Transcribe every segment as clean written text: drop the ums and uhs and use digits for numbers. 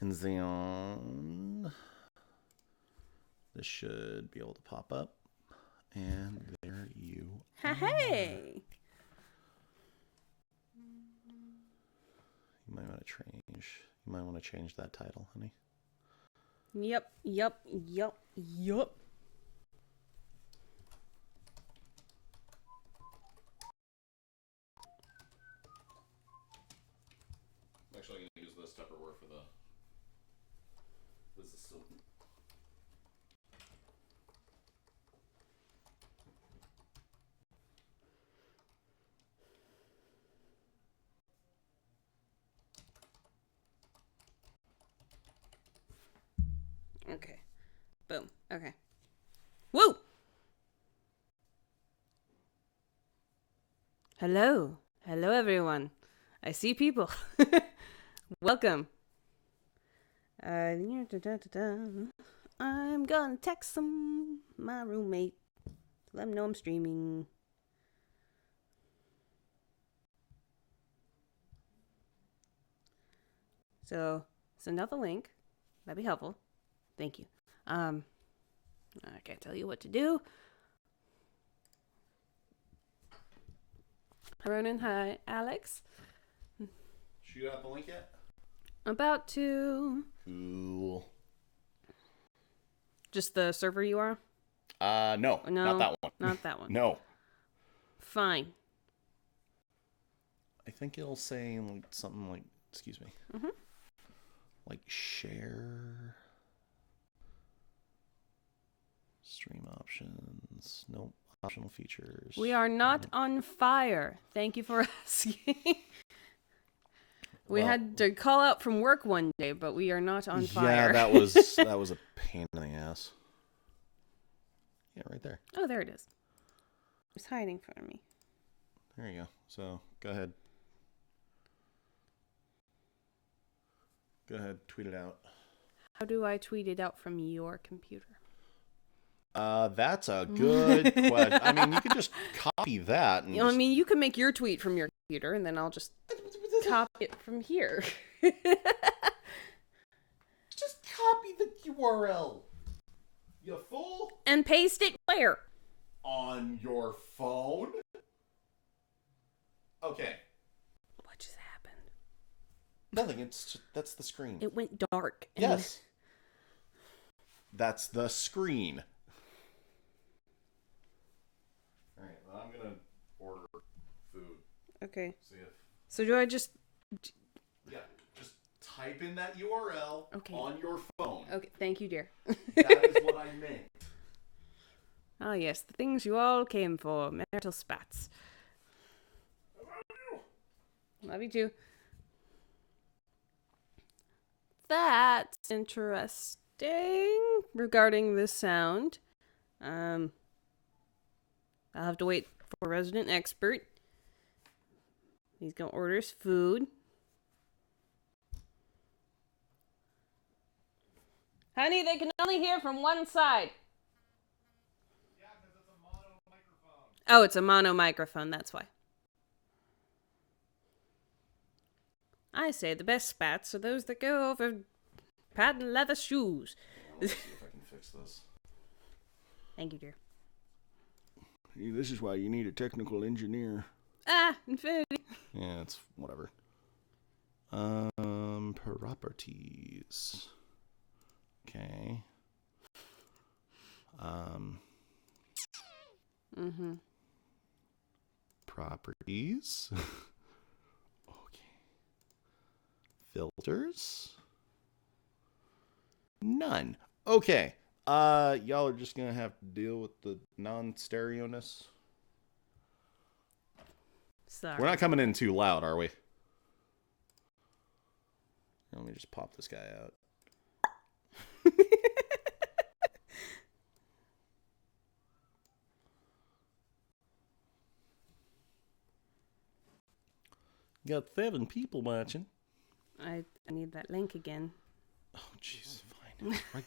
And then this should be able to pop up. And there you are. Hey! You might want to change. You might want to change that title, honey. Yep. I'm actually going to use this Tupperware for the... This is still... Okay. Boom. Okay. Woo! Hello. Hello, everyone. I see people. Welcome. I'm gonna text my roommate. Let him know I'm streaming. So, send out the link. That'd be helpful. Thank you. I can't tell you what to do. Hi, Ronan. Hi, Alex. Shoot out the link yet? About to. Cool. Just the server you are? No, not that one. Not that one. No. Fine. I think it'll say like something like, excuse me. Mm-hmm. Like share. Stream options. Nope. Optional features. We are not on fire. Thank you for asking. We had to call out from work one day, but we are not on fire. Yeah, that was a pain in the ass. Yeah, right there. Oh, there it is. It's hiding from me. There you go. So, go ahead. Go ahead, tweet it out. How do I tweet it out from your computer? That's a good question. I mean, you could just copy that. And I mean, you can make your tweet from your computer, and then I'll just copy it from here. Just copy the URL. You fool. And paste it where? On your phone? Okay. What just happened? Nothing. That's the screen. It went dark. Yes. That's the screen. All right. Well, I'm gonna order food. Okay. See if. So do I just? Yeah. Just type in that URL on your phone. Okay. Thank you, dear. That is what I meant. Ah, yes, the things you all came for, marital spats. I love you. Love you too. That's interesting regarding this sound. I'll have to wait for a resident expert. He's gonna order us food. Honey, they can only hear from one side. Yeah, because it's a mono microphone. Oh, it's a mono microphone, that's why. I say the best spats are those that go over patent leather shoes. Let's see if I can fix this. Thank you, dear. This is why you need a technical engineer. Ah, infinity. Yeah, it's whatever. Properties. Okay. Properties. Okay. Filters. None. Okay. Y'all are just gonna have to deal with the non-stereo-ness. Sorry. We're not coming in too loud, are we? Let me just pop this guy out. You got 7 people watching. I need that link again. Oh, jeez, fine. Right.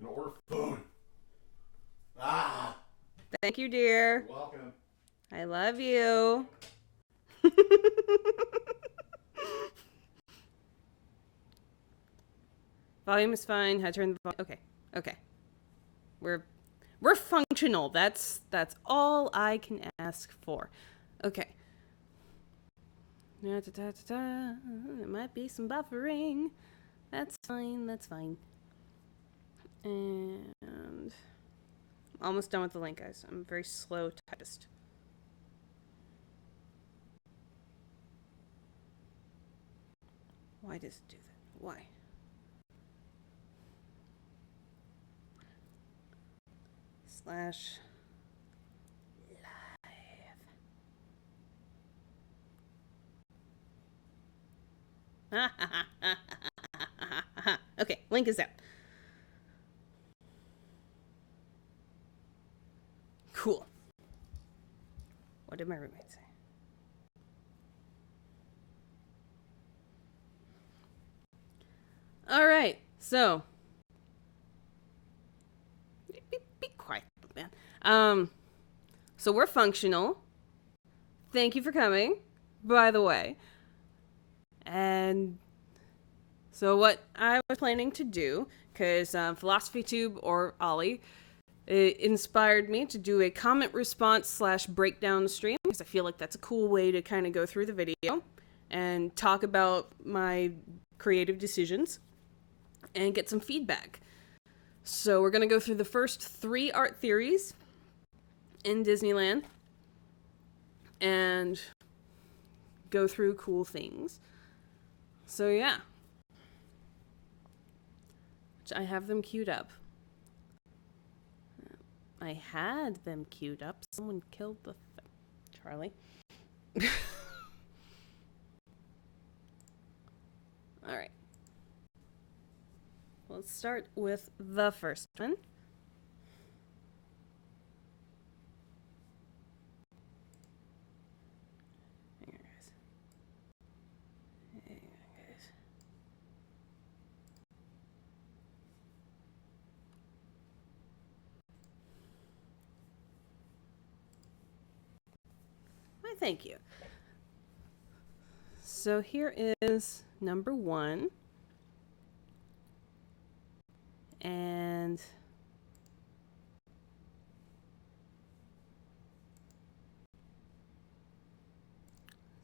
I'm gonna order food. Ah! Thank you, dear. You're welcome. I love you. Volume is fine. How to turn the volume. Okay. Okay. We're functional. That's all I can ask for. Okay. There might be some buffering. That's fine. That's fine. And almost done with the link, guys. I'm a very slow typist. Why does it do that? Why? /live. Okay, link is out. Cool. What did my roommate say? All right, so be quiet, man. So we're functional. Thank you for coming, by the way. And so what I was planning to do, because PhilosophyTube or Ollie it inspired me to do a comment response / breakdown stream, because I feel like that's a cool way to kind of go through the video and talk about my creative decisions and get some feedback. So we're going to go through the first 3 art theories in Disneyland and go through cool things. So yeah. Which I have them queued up. I had them queued up. Someone killed the Charlie. All right. Let's start with the first one. Hang on, guys. Hang on, guys. Why, thank you. So here is number 1. And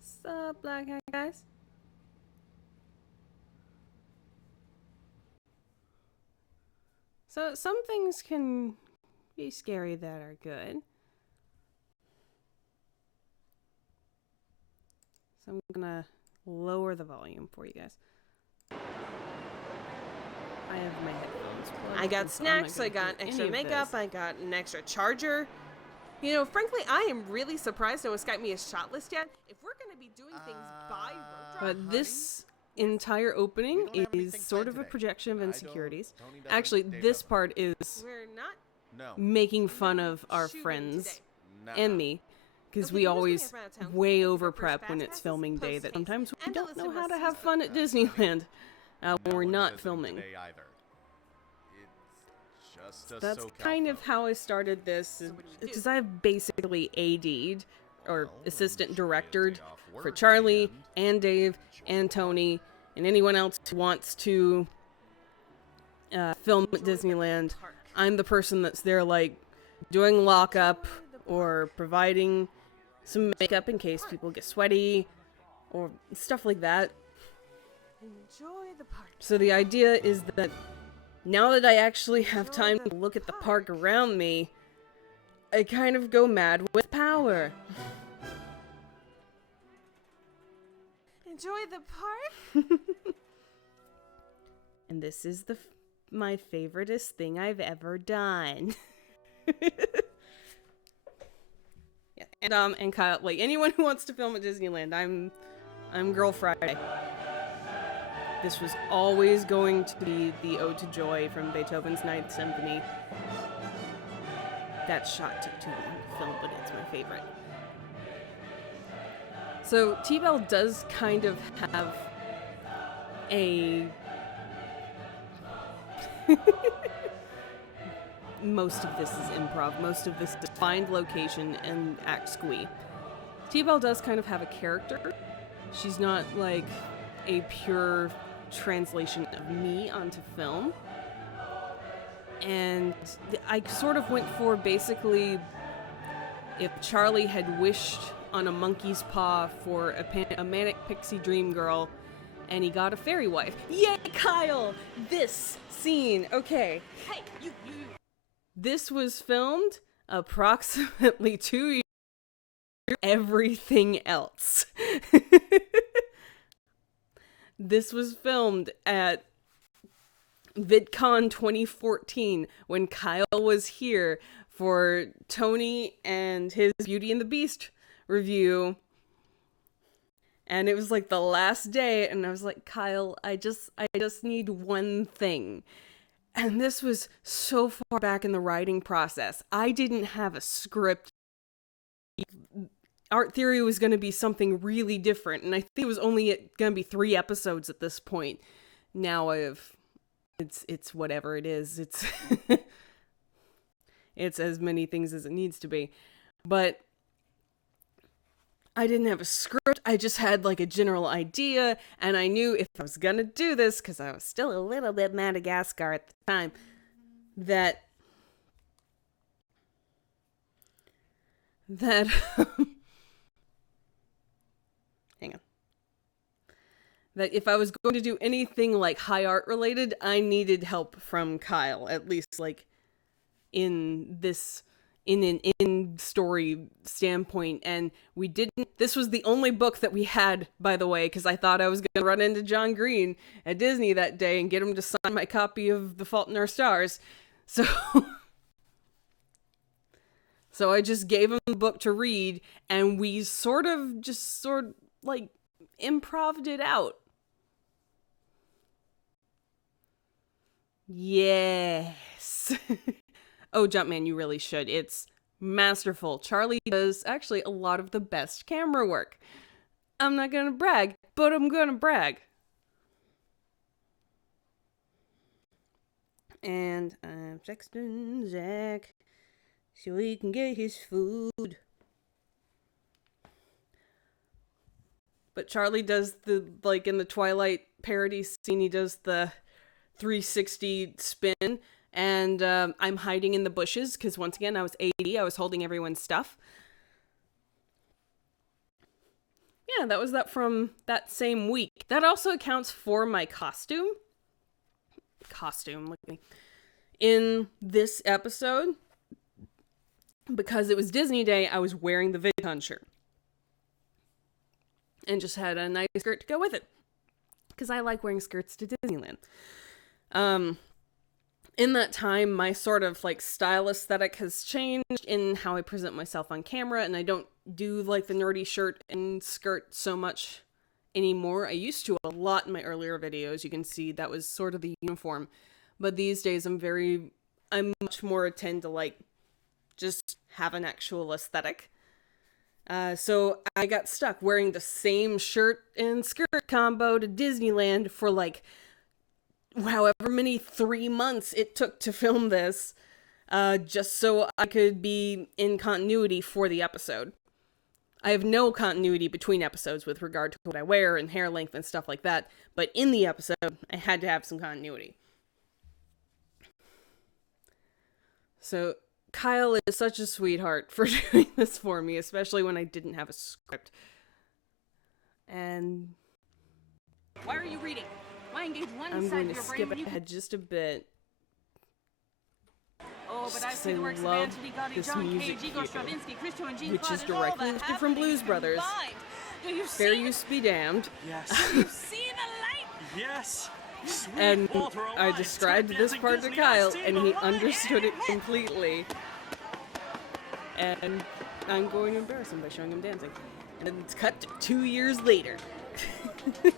sup, black hat guys? So some things can be scary that are good. So I'm gonna lower the volume for you guys. I have my headphones plugged. I got snacks, I got extra makeup, I got an extra charger. You know, frankly, I am really surprised no one's got me a shot list yet. If we're going to be doing things by road drive, But this entire opening is sort of a projection of insecurities. Actually, this part is we're not making fun of our shooting friends today. and me. Because Okay, we who's gonna always get around town? way Looking over for prep first when fast it's passes, filming day post that haste, sometimes we and don't listen know to how to us have speak. fun at Disneyland when we're not filming. That's kind of how I started this, because I've basically AD'd, or assistant directored, for Charlie, and Dave, and Tony, and anyone else who wants to film at Disneyland. I'm the person that's there, like, doing lockup, or providing some makeup in case people get sweaty, or stuff like that. Enjoy the park. So the idea is that now that I actually have time to look at the park around me, I kind of go mad with power. Enjoy the park. And this is my favoriteest thing I've ever done. Yeah, and Kyle, like anyone who wants to film at Disneyland, I'm Girl Friday. This was always going to be the Ode to Joy from Beethoven's Ninth Symphony. That shot took too long to film, but it's my favorite. So T-Bell does kind of have a most of this is improv. Most of this is find location and act squee. T-Bell does kind of have a character. She's not like a pure translation of me onto film. And I sort of went for basically if Charlie had wished on a monkey's paw for a manic pixie dream girl and he got a fairy wife. Yay, Kyle! This scene, okay. Hey, you. This was filmed approximately 2 years after everything else. This was filmed at VidCon 2014 when Kyle was here for Tony and his Beauty and the Beast review. And it was like the last day and I was like, Kyle, I just need one thing. And this was so far back in the writing process. I didn't have a script. Art Theory was going to be something really different. And I think it was only going to be 3 episodes at this point. Now it's whatever it is. It's it's as many things as it needs to be. But I didn't have a script. I just had like a general idea, and I knew if I was gonna do this, because I was still a little bit Madagascar at the time, that hang on. That if I was going to do anything like high art related, I needed help from Kyle, at least like in an in-story standpoint. And we didn't, this was the only book that we had, by the way, because I thought I was going to run into John Green at Disney that day and get him to sign my copy of The Fault in Our Stars. So I just gave him the book to read, and we sort of like improv'd it out. Yes. Oh, Jumpman, you really should. It's masterful. Charlie does actually a lot of the best camera work. I'm not gonna brag, but I'm gonna brag. And I'm texting Zach so he can get his food. But Charlie does the, like in the Twilight parody scene, he does the 360 spin. And I'm hiding in the bushes because, once again, I was AD. I was holding everyone's stuff. Yeah, that was that from that same week. That also accounts for my costume. Look at me. In this episode, because it was Disney Day, I was wearing the VidCon shirt. And just had a nice skirt to go with it. Because I like wearing skirts to Disneyland. In that time, my sort of like style aesthetic has changed in how I present myself on camera, and I don't do like the nerdy shirt and skirt so much anymore. I used to a lot in my earlier videos. You can see that was sort of the uniform. But these days I'm much more attend to like just have an actual aesthetic. So I got stuck wearing the same shirt and skirt combo to Disneyland for like however many 3 months it took to film this, just so I could be in continuity for the episode. I have no continuity between episodes with regard to what I wear and hair length and stuff like that, but in the episode, I had to have some continuity. So, Kyle is such a sweetheart for doing this for me, especially when I didn't have a script. And why are you reading? Why engage one I'm side going of to your brain skip when you ahead just a bit. Oh, but I see the works of love Antony Gaudi, this John music Cage, Igor video, Stravinsky, Christo and Jean which Claude, is and all directly the lifted from happenings Blues Brothers. combined. Do you Fair see use be damned. Yes. you see the light? Yes. Sweet And Walter I alive, described tap this dancing part to Disney Kyle, Ice and he alive. understood it completely. And I'm going to embarrass him by showing him dancing. And then it's cut to 2 years later. Well,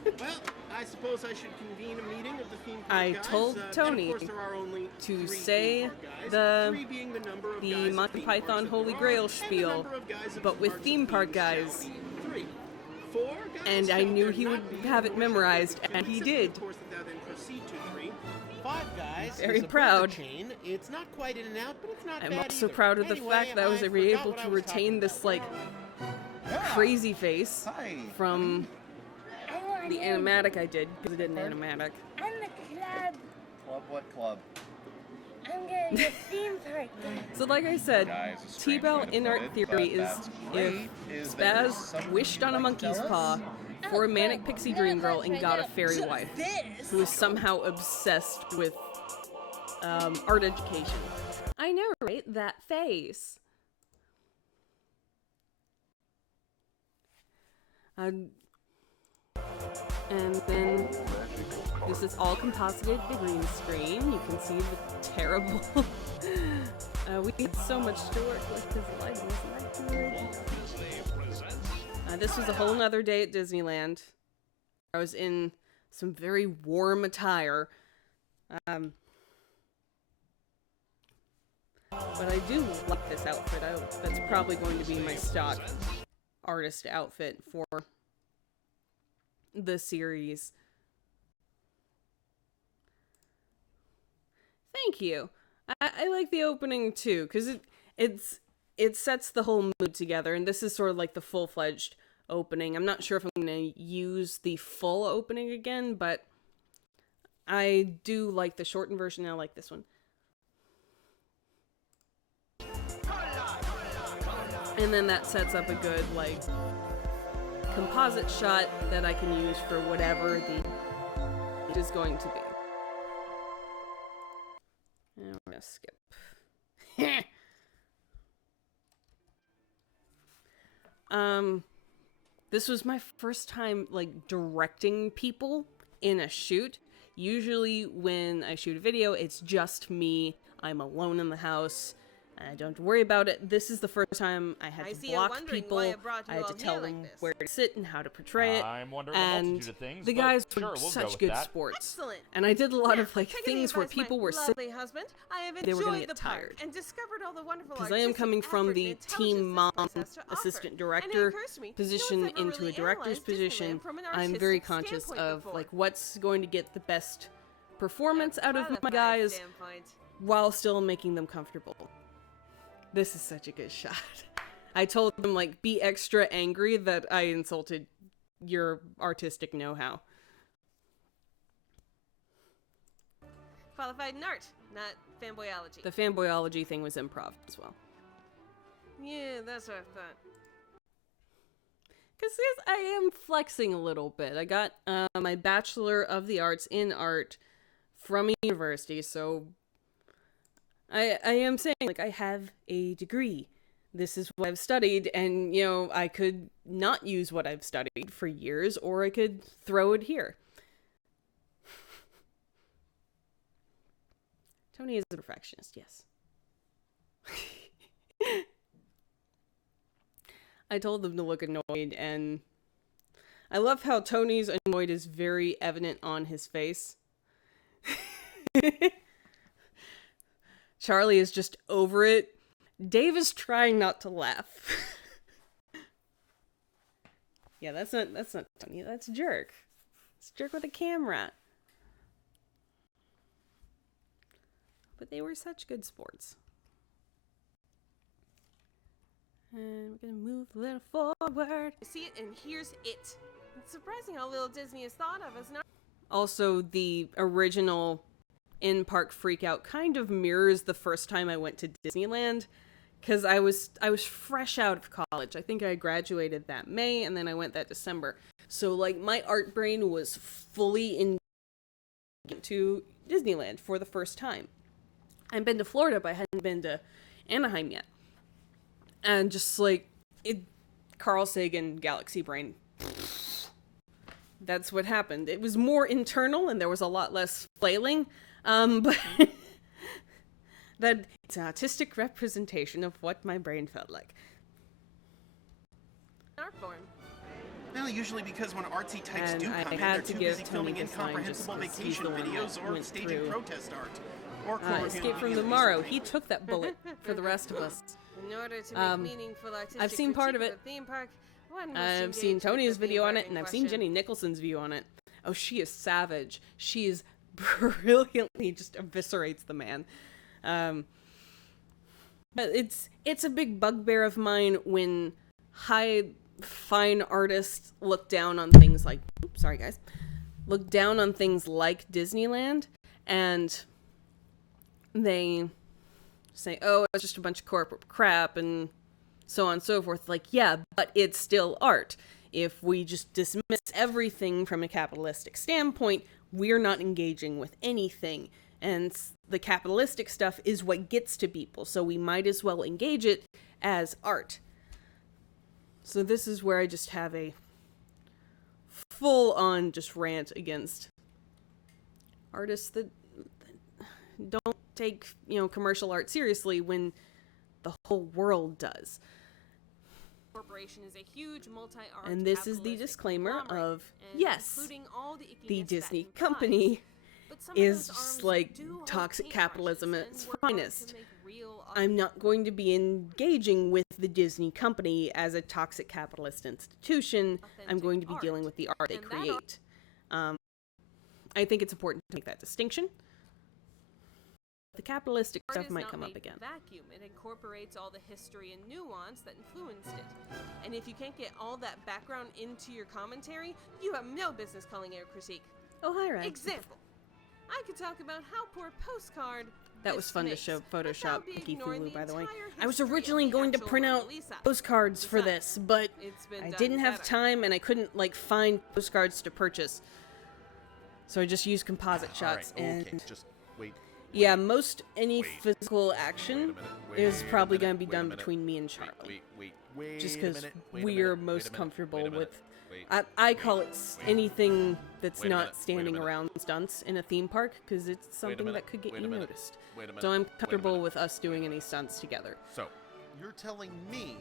I suppose I should convene a meeting of the theme park I guys. told And Tony of course there are only to 3 say theme park guys, the 3 being the number of guys at Monty theme parks Python that Holy there Grail are, and the spiel, number of guys at but with parks theme that park shall guys. be 3. 4 guys And I shall knew there he not would be, have it nor shall memorized, there be and he 2, did. Of course, that thou then proceed to 3. 5 guys. Very is a proud. burger chain. It's not quite in and out, but it's not I'm bad also either. proud of the Anyway, fact that I was forgot able what I to was retain talking this, about. like, crazy face Hi. from The animatic I did, because I did an animatic. I'm the club. Club what club? I'm getting a theme park. So like I said, Guys, it's a strange T-Bell way to in put art it, theory but is that's if great, is there Spaz something wished you'd on a like to monkey's tell paw us? for a manic pixie dream girl and got a fairy wife This. who is somehow obsessed with art education. I know, right? That face. And then this is all composited the green screen. You can see the terrible. We had so much to work with because the lighting wasn't that good. This was a whole nother day at Disneyland. I was in some very warm attire. But I do like this outfit. That's probably going to be my stock artist outfit for the series. Thank you. I like the opening too, because it sets the whole mood together, and this is sort of like the full-fledged opening. I'm not sure if I'm going to use the full opening again, but I do like the shortened version, and I like this one. And then that sets up a good, like, composite shot that I can use for whatever the it is going to be. And we're gonna skip. This was my first time, like, directing people in a shoot. Usually when I shoot a video, it's just me. I'm alone in the house. I don't have to worry about it. This is the first time I had to block people. I had to tell them where to sit and how to portray it. I'm wondering a And multitude of things, the but guys sure, were we'll go such with good that. sports. Excellent. And I did a lot Now, of, like, taking things the where advice of people my were sitting. lovely husband, I have They were gonna enjoyed get the park tired. and discovered all the wonderful Because I am coming artistic from effort the and team intelligence mom, this place has to offer. assistant And it director occurs to me, position no one's ever into really a director's analyzed position. Disneyland from an I'm very artistic conscious standpoint of before. like what's going to get the best performance out of my Qualified guys standpoint. while still making them comfortable. This is such a good shot. I told them, like, be extra angry that I insulted your artistic know-how. Qualified in art, not fanboyology. The fanboyology thing was improv as well. Yeah, that's what I thought. Because I am flexing a little bit. I got my Bachelor of the Arts in Art from a university, so I am saying, like, I have a degree. This is what I've studied, and, you know, I could not use what I've studied for years, or I could throw it here. Tony is a perfectionist, yes. I told them to look annoyed, and I love how Tony's annoyed is very evident on his face. Charlie is just over it. Dave is trying not to laugh. Yeah, that's not Tony, that's Jerk. It's Jerk with a camera. But they were such good sports. And we're gonna move a little forward. You see it, and here's it. It's surprising how little Disney is thought of as an art. Also, the original in-park freakout kind of mirrors the first time I went to Disneyland, because I was fresh out of college. I think I graduated that May, and then I went that December. So, like, my art brain was fully into Disneyland for the first time. I'd been to Florida, but I hadn't been to Anaheim yet. And just, like, Carl Sagan, Galaxy Brain. That's what happened. It was more internal, and there was a lot less flailing. But that it's an artistic representation of what my brain felt like. Art form. Well, usually because when artsy types And do I come in, had they're to too give busy Tony filming this line just incomprehensible 'cause he's vacation the one videos that or went staging through, protest art. Or Escape from Tomorrow. He took that bullet for the rest of us. In order to make meaningful artistic I've seen part of critique it. the theme park, one must I've seen engage with Tony's the video theme on park it, in and I've seen question. Jenny Nicholson's view on it. Oh, she is savage. She is brilliantly just eviscerates the man. But it's a big bugbear of mine when high fine artists look down on things like, sorry guys, look down on things like Disneyland, and they say, oh, it's just a bunch of corporate crap and so on and so forth. Like, yeah, but it's still art. If we just dismiss everything from a capitalistic standpoint, we're not engaging with anything. And the capitalistic stuff is what gets to people, so we might as well engage it as art. So this is where I just have a full-on just rant against artists that don't take, commercial art seriously when the whole world does. Corporation is a huge multi-art And this is the disclaimer of, yes, all the the ickiness Disney that company but some of is those just arms like do hold toxic paintbrushes capitalism at and its work hard to finest. make real art. I'm not going to be engaging with the Disney company as a toxic capitalist institution. I'm going to be dealing with the art they And that create. I think it's important to make that distinction. The capitalistic Art stuff is might not come up made again. Vacuum. It incorporates all the history and nuance that influenced it. And if you can't get all that background into your commentary, you have no business calling it a critique. Oh, hi, Ryan. Example. I could talk about how poor postcard That was this fun to makes show without Photoshop being Picky ignoring Fulu, the by the way. entire I was history of originally the going to actual print out Mona Lisa. postcards for Besides, this, but it's been I done didn't have better. time and I couldn't find postcards to purchase. So I just used composite shots and just wait. yeah, most any Wait. physical Wait action a minute. is Wait a probably minute, going to be wait a done minute, between me and Charlie. Wait Just a because minute, wait a we're minute, wait a most minute, comfortable wait a minute, with. wait, I call it wait, anything that's wait a not minute, wait a standing minute. around stunts in a theme park, because it's something minute, that could get wait a you minute, noticed. wait a minute, So I'm wait a comfortable minute, with us wait a doing minute. any stunts together. So, you're telling me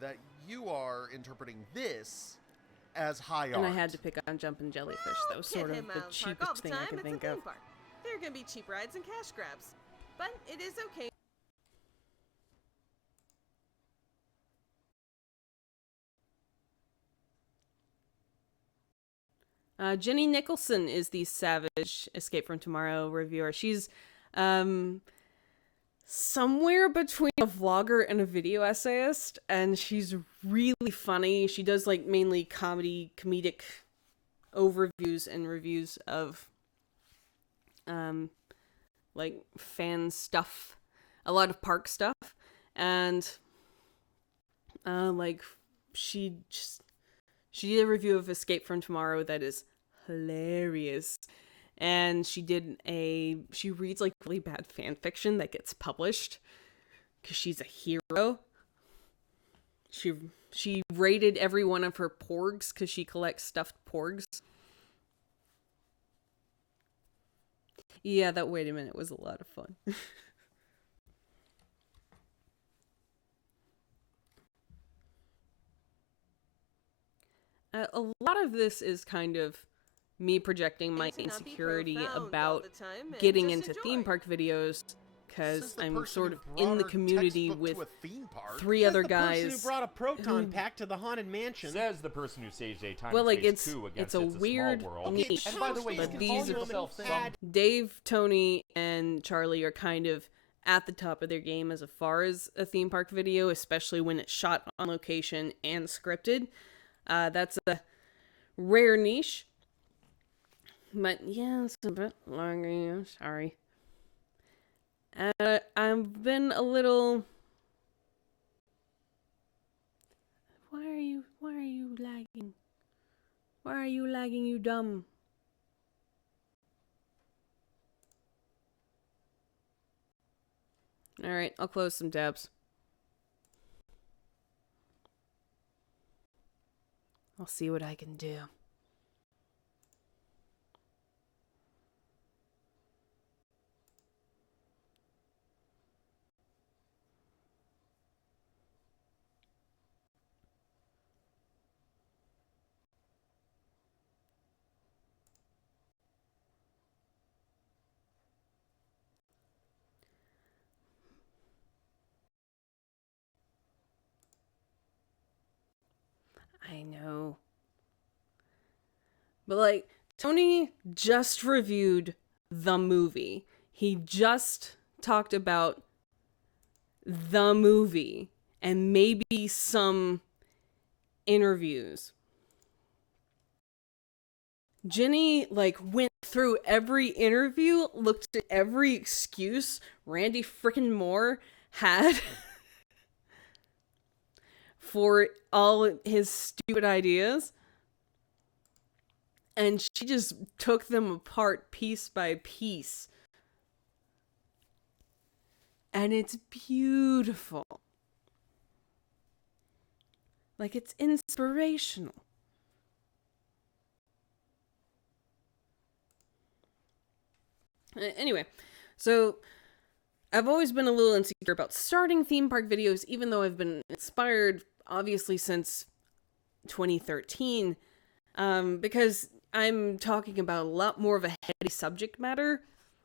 that you are interpreting this as high art. And I had to pick on Jumpin' Jellyfish. That was Kid sort of him the out of park all cheapest the thing I time. could It's think a of. theme park. There are gonna be cheap rides and cash grabs, but it is okay. Jenny Nicholson is the Savage Escape from Tomorrow reviewer. She's somewhere between a vlogger and a video essayist, and she's really funny. She does mainly comedic overviews and reviews of fan stuff, a lot of park stuff, and she did a review of Escape from Tomorrow that is hilarious. And she reads really bad fan fiction that gets published because she's a hero. She rated every one of her porgs because she collects stuffed porgs. Yeah, that wait a minute was a lot of fun. A lot of this is kind of me projecting my It may not be insecurity profound all about the time, and getting just into enjoy. theme park videos Says because the I'm person sort who of brought in the her community textbook with to a theme park. three Says other the person guys. who brought a proton who- pack to the haunted mansion. Says the person who staged a time Well, and space it's coup against a It's weird Small World. niche. And by the way, But you these call are- yourself some Dave, Tony, and Charlie are kind of at the top of their game as far as a theme park video, especially when it's shot on location and scripted. That's a rare niche. But yeah, it's a bit longer. Sorry. I've been a little... Why are you lagging? Why are you lagging, you dumb? Alright, I'll close some tabs. I'll see what I can do. I know. But Tony just reviewed the movie. He just talked about the movie and maybe some interviews. Jenny, like, went through every interview, looked at every excuse Randy frickin' Moore had for all his stupid ideas. And she just took them apart piece by piece. And it's beautiful. Like, it's inspirational. Anyway, so I've always been a little insecure about starting theme park videos, even though I've been inspired, obviously, since 2013, because I'm talking about a lot more of a heady subject matter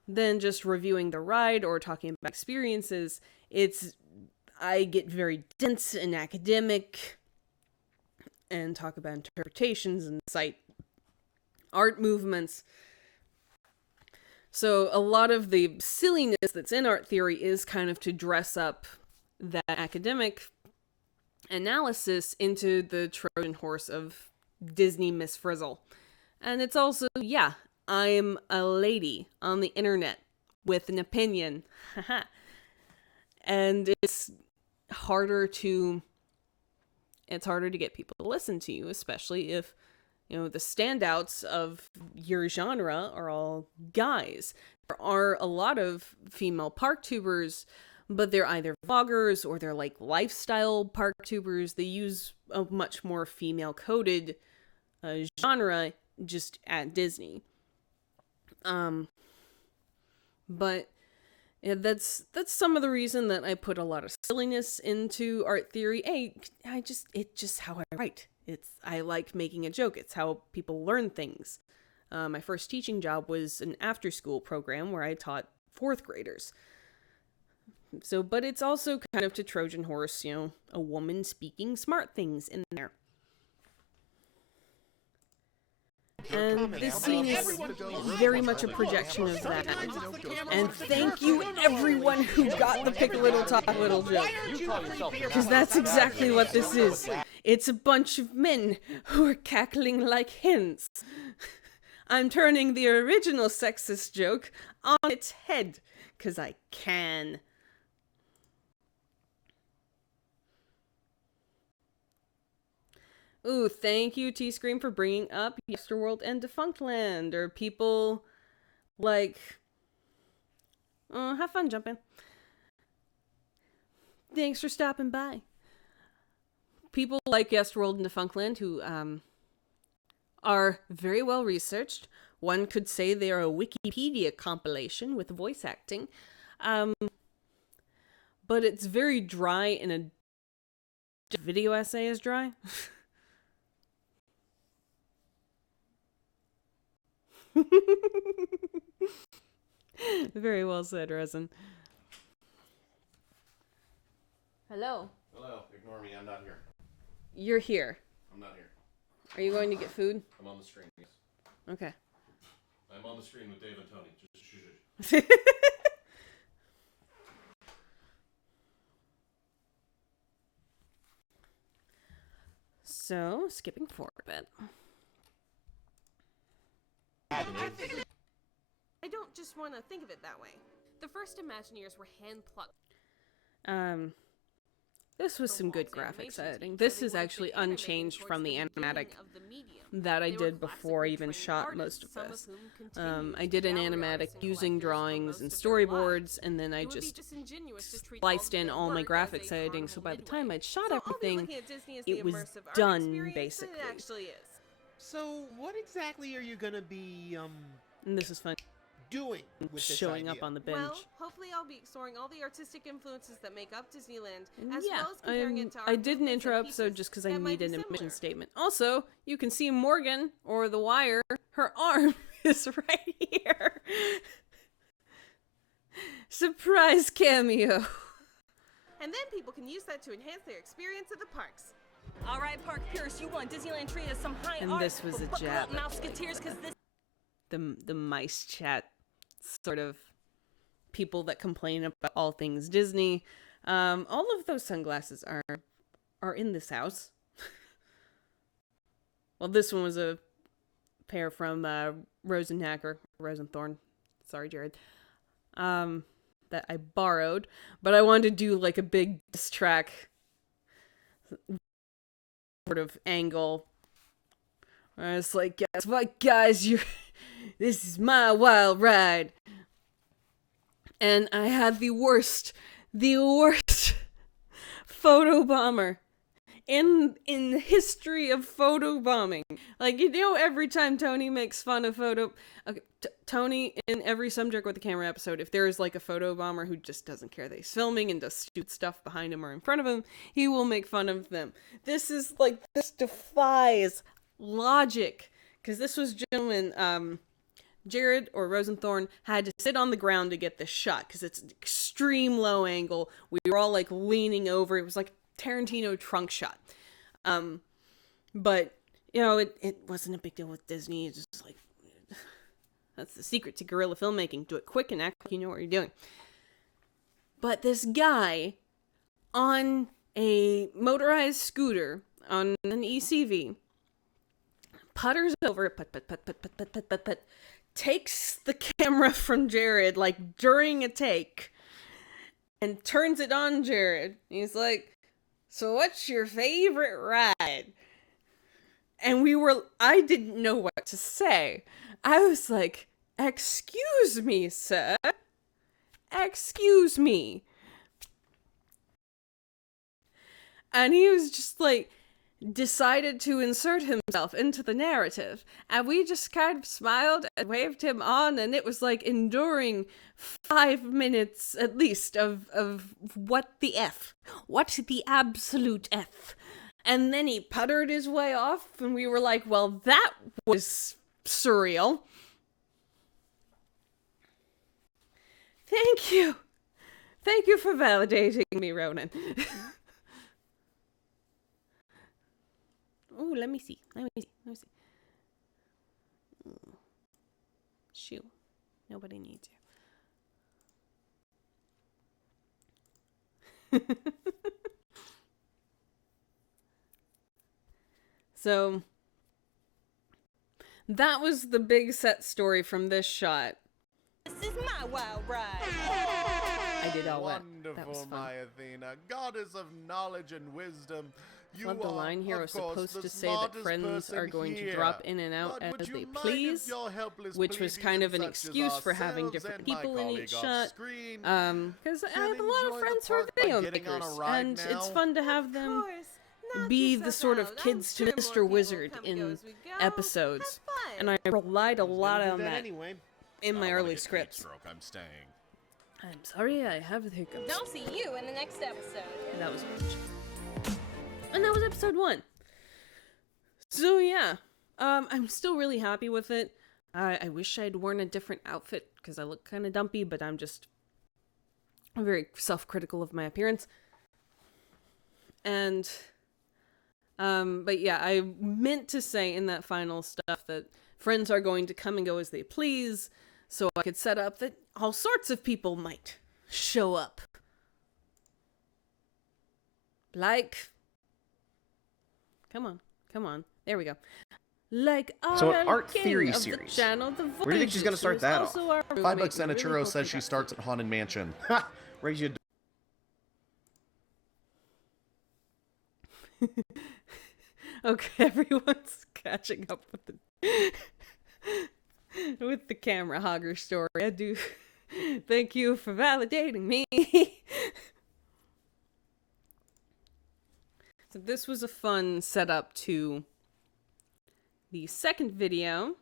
than just reviewing the ride or talking about experiences. I get very dense and academic and talk about interpretations and cite art movements. So a lot of the silliness that's in art theory is kind of to dress up that academic analysis into the Trojan horse of Disney Miss Frizzle. And it's also, yeah, I'm a lady on the internet with an opinion. And it's harder to get people to listen to you, especially if, you know, the standouts of your genre are all guys. There are a lot of female park tubers, but they're either vloggers or they're like lifestyle park tubers. They use a much more female-coded genre just at Disney. But yeah, that's some of the reason that I put a lot of silliness into art theory. It's just how I write. I like making a joke. It's how people learn things. My first teaching job was an after-school program where I taught 4th graders. So, but it's also kind of to Trojan horse, you know, a woman speaking smart things in there. And this scene is very much a projection of that. And thank you everyone who got the Pick a Little Talk a Little joke. Because that's exactly what this is. It's a bunch of men who are cackling like hens. I'm turning the original sexist joke on its head. Because I can. Ooh, thank you, T-Scream, for bringing up Yesterworld and Defunctland, or people like... Oh, have fun jumping. Thanks for stopping by. People like Yesterworld and Defunctland who are very well researched. One could say they are a Wikipedia compilation with voice acting. But it's very dry in a... Video essay is dry? Very well said, Resin. Hello. Hello, ignore me, I'm not here. You're here. I'm not here. Are you going to get food? I'm on the screen, yes. Okay. I'm on the screen with Dave and Tony. Just So, skipping forward a bit. I don't just want to think of it that way. The first Imagineers were hand-plucked. This was some good graphics editing. This is actually unchanged from the animatic that I did before I even shot most of this. I did an animatic using drawings and storyboards, and then I just spliced in all my graphics editing, so by the time I'd shot everything, it was done, basically. So, what exactly are you gonna be, And this is fun. doing with this Showing idea? up on the bench. Well, hopefully I'll be exploring all the artistic influences that make up Disneyland, as Yeah, well as comparing it to I did an intro episode just because I needed an mission statement. Also, you can see Morgan, or The Wire, her arm is right here. Surprise cameo. And then people can use that to enhance their experience at the parks. All right, Park Pierce, you want Disneyland treat as some high And art. this was a but buckle jab up, Mouseketeers, because this... The mice chat sort of people that complain about all things Disney. All of those sunglasses are in this house. Well, this one was a pair from Rosenthorn. Sorry, Jared. That I borrowed, but I wanted to do like a big diss track sort of angle. I was like, guess what, guys? This is my wild ride. And I had the worst photo bomber in the history of photo bombing. Like, you know, every time Tony makes fun of Tony in every Subject with the Camera episode, if there is like a photo bomber who just doesn't care that he's filming and does stupid stuff behind him or in front of him, he will make fun of them. This defies logic, because this was gentlemen, Jared or Rosenthorn had to sit on the ground to get this shot because it's an extreme low angle. We were all like leaning over. It was like Tarantino trunk shot. But you know, it wasn't a big deal with Disney. It's just like, that's the secret to guerrilla filmmaking. Do it quick and act like you know what you're doing. But this guy on a motorized scooter on an ECV putters over, put, takes the camera from Jared like during a take and turns it on Jared. He's like, so what's your favorite ride? And I didn't know what to say. I was like, excuse me, sir. Excuse me. And he was just like, decided to insert himself into the narrative. And we just kind of smiled and waved him on, and it was like enduring 5 minutes at least of what the F? What the absolute F? And then he puttered his way off, and we were like, well, that was surreal. Thank you. Thank you for validating me, Ronan. Oh, let me see. Shoo. Nobody needs you. So, that was the big set story from this shot. This is my wild ride. I did all that. That was Wonderful, fun. my Athena, goddess of knowledge and wisdom. You Love the are, line here. I of was course, supposed the to say that smartest friends are person going here. to drop in and out But as would you they mind if please, your helpless which was kind of an plebeians such as excuse for having ourselves different and my people in colleague each off shot. screen Because I can have a lot enjoy of the friends who are park by video getting on a makers, ride and it's now? fun to have them be the sort of kids to Mr. Wizard in episodes. And I relied a lot on that anyway. in my early scripts. Stroke, I'm staying. I'm sorry, I have the hiccups. I'll see you in the next episode. That was and that was episode 1. So yeah, I'm still really happy with it. I wish I'd worn a different outfit because I look kind of dumpy, but I'm very self-critical of my appearance. And but yeah, I meant to say in that final stuff that friends are going to come and go as they please, so I could set up that all sorts of people might show up. Like, come on. There we go. Like So an art king theory of the series. channel, The Where do you think she's gonna Voyages, start who is that off? also our $5 roommate. and a We churro really says hope she you starts at Haunted Mansion. Ha! Raise you. Okay, everyone's catching up with the camera hogger story. I do thank you for validating me. So this was a fun setup to the second video,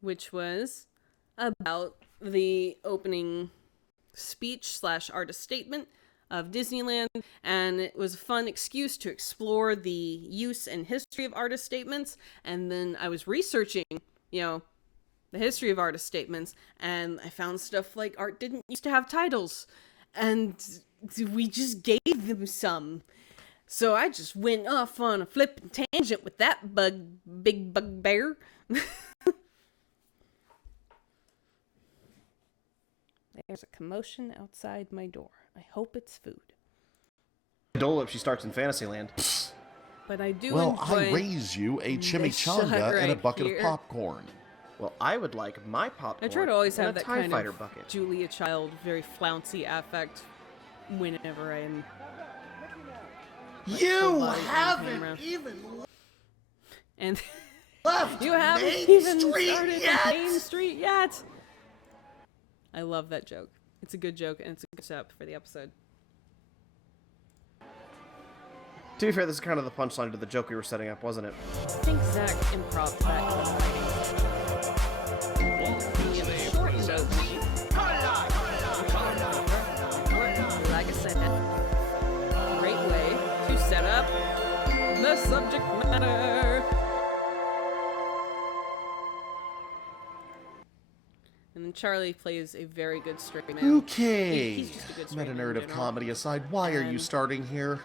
which was about the opening speech / artist statement of Disneyland, and it was a fun excuse to explore the use and history of artist statements. And then I was researching, the history of artist statements, and I found stuff like art didn't used to have titles, and we just gave them some. So I just went off on a flippin' tangent with that big bugbear. There's a commotion outside my door. I hope it's food. Dolip, she starts in Fantasyland. But I do Well, I enjoy raise you a this chimichanga shot and a right bucket here. of popcorn. Well, I would like my popcorn. I try to always in have a that TIE kind fighter of bucket. Julia Child, very flouncy affect whenever I am. Like, full You body on haven't camera. even And left you haven't Main even Street started yet. the Main Street yet. I love that joke. It's a good joke and it's a good setup for the episode. To be fair, this is kind of the punchline to the joke we were setting up, wasn't it? I think Zach improv that in the writing. The short note. Like I said, great way to set up the subject matter. And then Charlie plays a very good straight man. Okay. He's just a good straight Meta man nerd in of general. comedy aside, why are you And- starting here?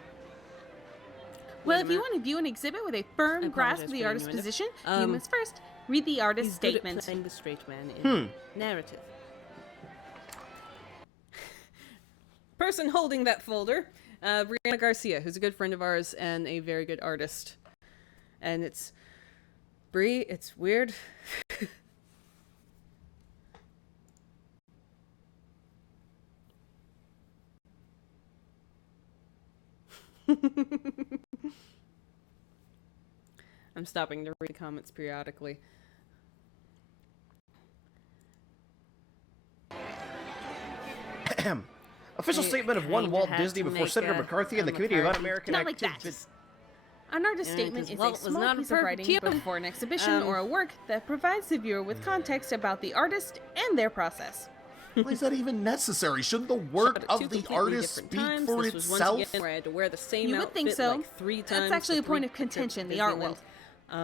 Well, Wait a if you minute. want to view an exhibit with a I firm apologize grasp of for the getting artist's you into- position, you Um, must first read the artist's He's good at statement. playing the straight man in narrative. Person holding that folder, Brianna Garcia, who's a good friend of ours and a very good artist. And it's Brie, it's weird. I'm stopping to read the comments periodically. Official I statement of one kinda Walt had Disney to before make Senator a McCarthy and the Committee of card. Un-American Not like that. Activities. An artist Yeah, statement 'cause, is well, a it was small not a piece of perfect writing cue. before an exhibition or a work that provides the viewer with context about the artist and their process. Why is that even necessary? Shouldn't the work Shot at of two the completely artist different speak times. for This was itself? once again where I had to wear the same You would outfit think so. like 3 times. That's actually to a point 3 of contention in the trips art to world. Disneyland.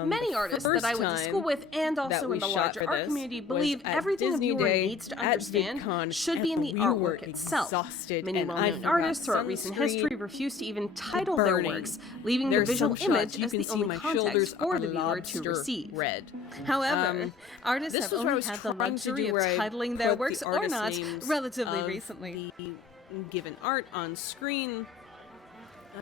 Many The artists that first I went to school time with and that also we in the shot larger for art this community was believe at everything a Disney viewer Day needs to at understand VidCon should be in the and we were artwork itself. exhausted Many and I well-known forgot artists throughout recent sunscreen, history refuse to even title their burning. works, leaving the There's visual some shots image you as can the see only my context shoulders for are the viewer to lobster receive. red. However, artists This have was where I only was had the trying to luxury do of where I titling their put the works or artist not names relatively of recently. the given art on screen.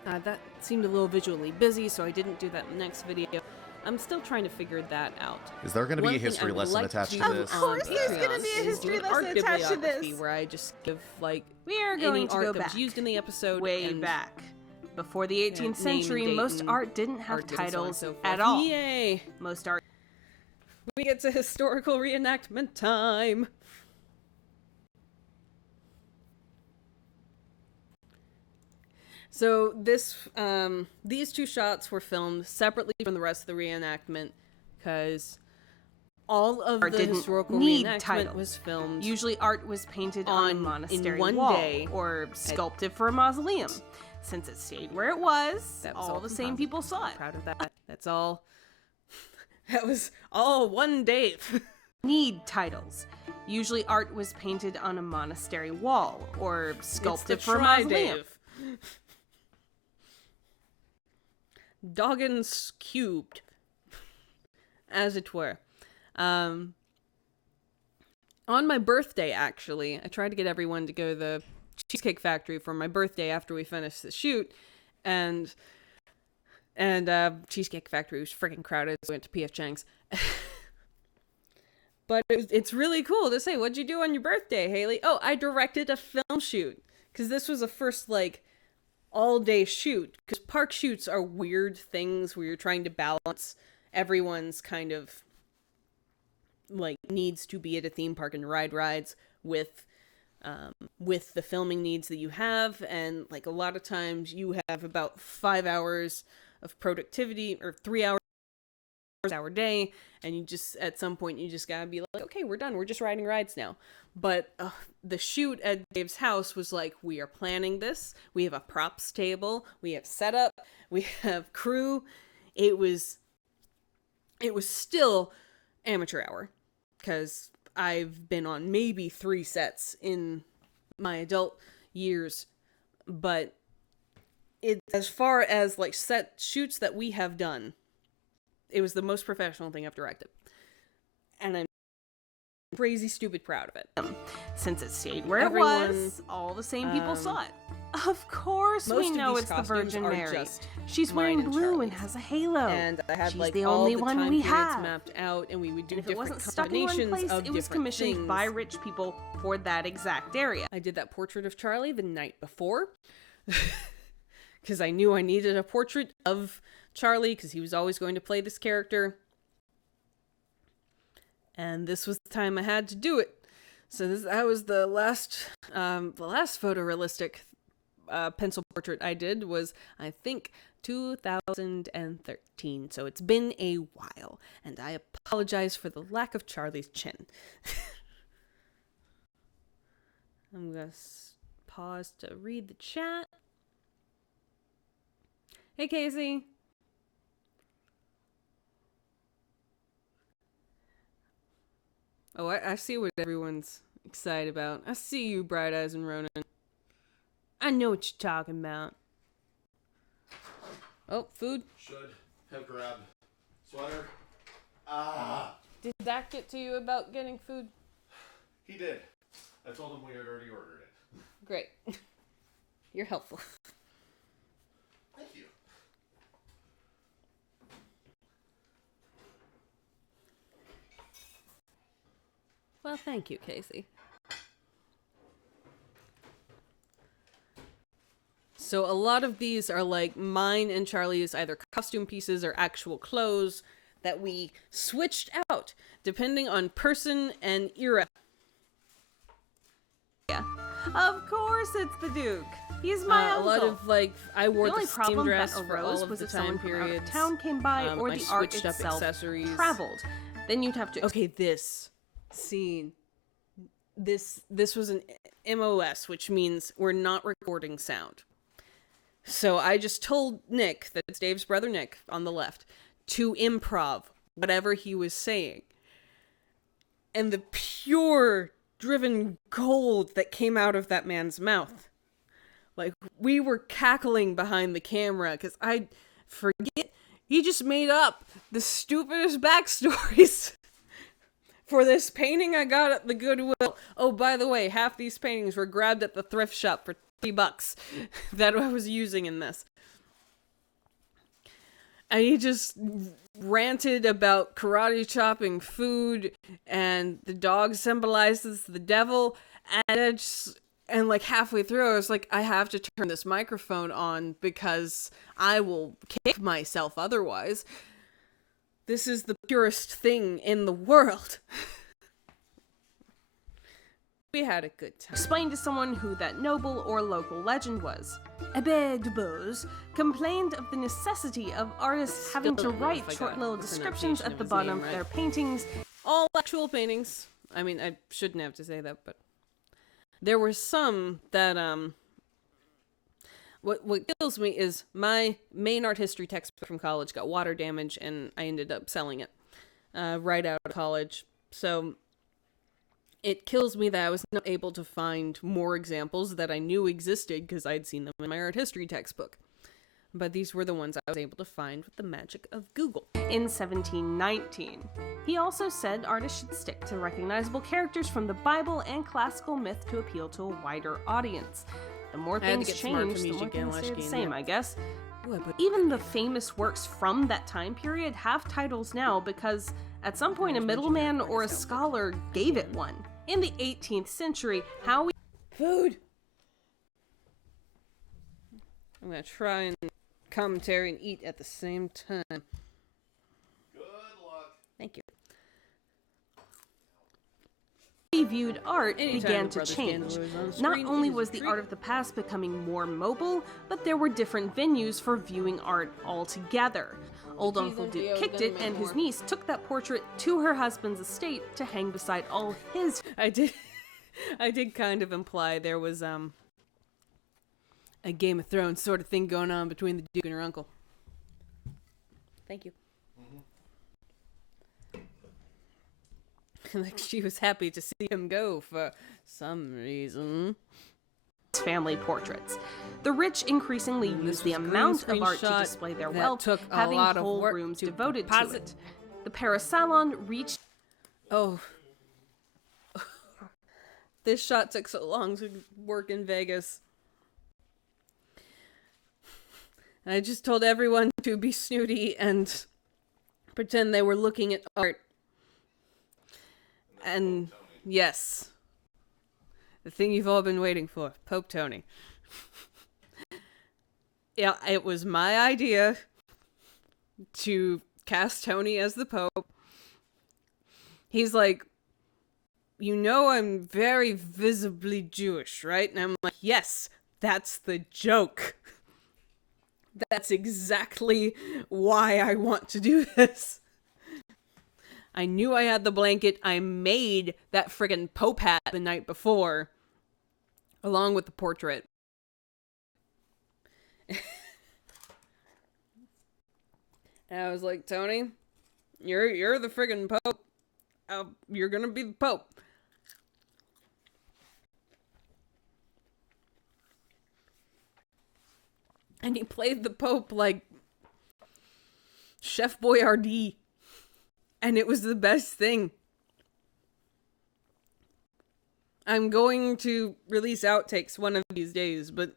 That seemed a little visually busy, so I didn't do that in the next video. I'm still trying to figure that out. Is there going to be One a thing history I would lesson like attached to to do this? Of course on there's gonna Patreon be a is history do an lesson art attached to bibliography this. where I just give like We are any going to art go that back. was used in the episode Way and back. Before the 18th name and century, date most and art didn't have artists and so on and titles so at forth. all. Yay! Most art We get to historical reenactment time. So these 2 shots were filmed separately from the rest of the reenactment because all of Art the didn't historical need reenactment titles. was filmed. Usually art was painted on a in monastery one wall day or sculpted for a mausoleum. Since it stayed where it was, That was all all the same composite. people saw it. Proud of that. That's all. That was all one day. Need titles. Usually art was painted on a monastery wall or sculpted for a mausoleum. Doggins cubed, as it were. On my birthday, actually, I tried to get everyone to go to the Cheesecake Factory for my birthday after we finished the shoot, and Cheesecake Factory was freaking crowded, so we went to P.F. Chang's. But it's really cool to say, what'd you do on your birthday, Haley? Oh, I directed a film shoot, because this was a first, like, all-day shoot, because park shoots are weird things where you're trying to balance everyone's kind of, like, needs to be at a theme park and ride rides with the filming needs that you have, and, like, a lot of times you have about 5 hours of productivity, or 3 hours hour day, and you just, at some point, you just gotta be like, okay, we're done, we're just riding rides now. But the shoot at Dave's house was like, we are planning this, we have a props table, we have setup, we have crew. It was still amateur hour, because I've been on maybe 3 sets in my adult years, but as far as like set shoots that we have done, it was the most professional thing I've directed. And I'm crazy stupid proud of it. Since it stayed where Everyone, it was, all the same people saw it. Of course Most we of know these it's the costumes Virgin are Mary. just She's mine wearing and blue and Charlie's. has a halo. And I had She's like the all only the one time we periods have. mapped out, and we would do And if it different wasn't stuck in one combinations place, of it was different commissioned things. by rich people for that exact area. I did that portrait of Charlie the night before because I knew I needed a portrait of Charlie because he was always going to play this character. And this was the time I had to do it. So that was the last photorealistic pencil portrait I did was, I think, 2013. So it's been a while, and I apologize for the lack of Charlie's chin. I'm gonna pause to read the chat. Hey, Casey. Oh, I see what everyone's excited about. I see you, Bright Eyes and Ronan. I know what you're talking about. Oh, food. Should have grabbed sweater. Did Zach get to you about getting food? He did. I told him we had already ordered it. Great. You're helpful. Thank you. Well, thank you, Casey. So a lot of these are like mine and Charlie's either costume pieces or actual clothes that we switched out depending on person and era. Yeah. Of course it's the Duke. He's my uncle. A lot of like I wore The only the same problem dress that for all arose of was the if time someone from out of periods. town came by or I the art switched up itself accessories. traveled. Then you'd have to Okay, this scene. This was an MOS, which means we're not recording sound. So I just told Nick, that it's Dave's brother Nick on the left, to improv whatever he was saying. And the pure driven gold that came out of that man's mouth. Like, we were cackling behind the camera because I forget, he just made up the stupidest backstories for this painting I got at the Goodwill. Oh, by the way, half these paintings were grabbed at the thrift shop for $3 that I was using in this. And he just ranted about karate chopping food, and the dog symbolizes the devil, and like halfway through I was like, I have to turn this microphone on because I will kick myself otherwise. This is the purest thing in the world. We had a good time. explain to someone who that noble or local legend was. Abbe de Bose complained of the necessity of artists having to don't know write if I short got little the descriptions at the pronunciation of his bottom name of right. their paintings. All actual paintings. I mean, I shouldn't have to say that, but there were some that what kills me is my main art history textbook from college got water damage, and I ended up selling it right out of college. So it kills me that I was not able to find more examples that I knew existed because I'd seen them in my art history textbook. But these were the ones I was able to find with the magic of Google. In 1719. He also said artists should stick to recognizable characters from the Bible and classical myth to appeal to a wider audience. The more I had to things get smart change, for the more music things and stay the Lashkeen, same, yeah. I guess. Ooh, I put- Even the famous works from that time period have titles now because at some point a middleman or a scholar gave it one. In the 18th century, how we Food! I'm gonna try and commentary and eat at the same time. Good luck. Thank you. viewed art Anytime began the to Brothers change. Scandal is on Not screen, only it is was a the treat. art of the past becoming more mobile, but there were different venues for viewing art altogether. Old Uncle Duke kicked it, and his niece took that portrait to her husband's estate to hang beside all his. I did kind of imply there was a Game of Thrones sort of thing going on between the Duke and her uncle. Thank you. Like, she was happy to see him go for some reason. Family portraits. The rich increasingly use the was a green amount of art to screenshot display their that wealth, took a having lot of whole work rooms to devoted to composite. it. The Paris Salon reached Oh. This shot took so long to work in Vegas. I just told everyone to be snooty and pretend they were looking at art. And yes, the thing you've all been waiting for, Pope Tony. Yeah, it was my idea to cast Tony as the Pope. He's like, you know I'm very visibly Jewish, right? And I'm like, yes, that's the joke. That's exactly why I want to do this. I knew I had the blanket. I made that friggin' Pope hat the night before, along with the portrait. And I was like, Tony, you're the friggin' Pope. You're gonna be the Pope. And he played the Pope like Chef Boyardee. And it was the best thing. I'm going to release outtakes one of these days, but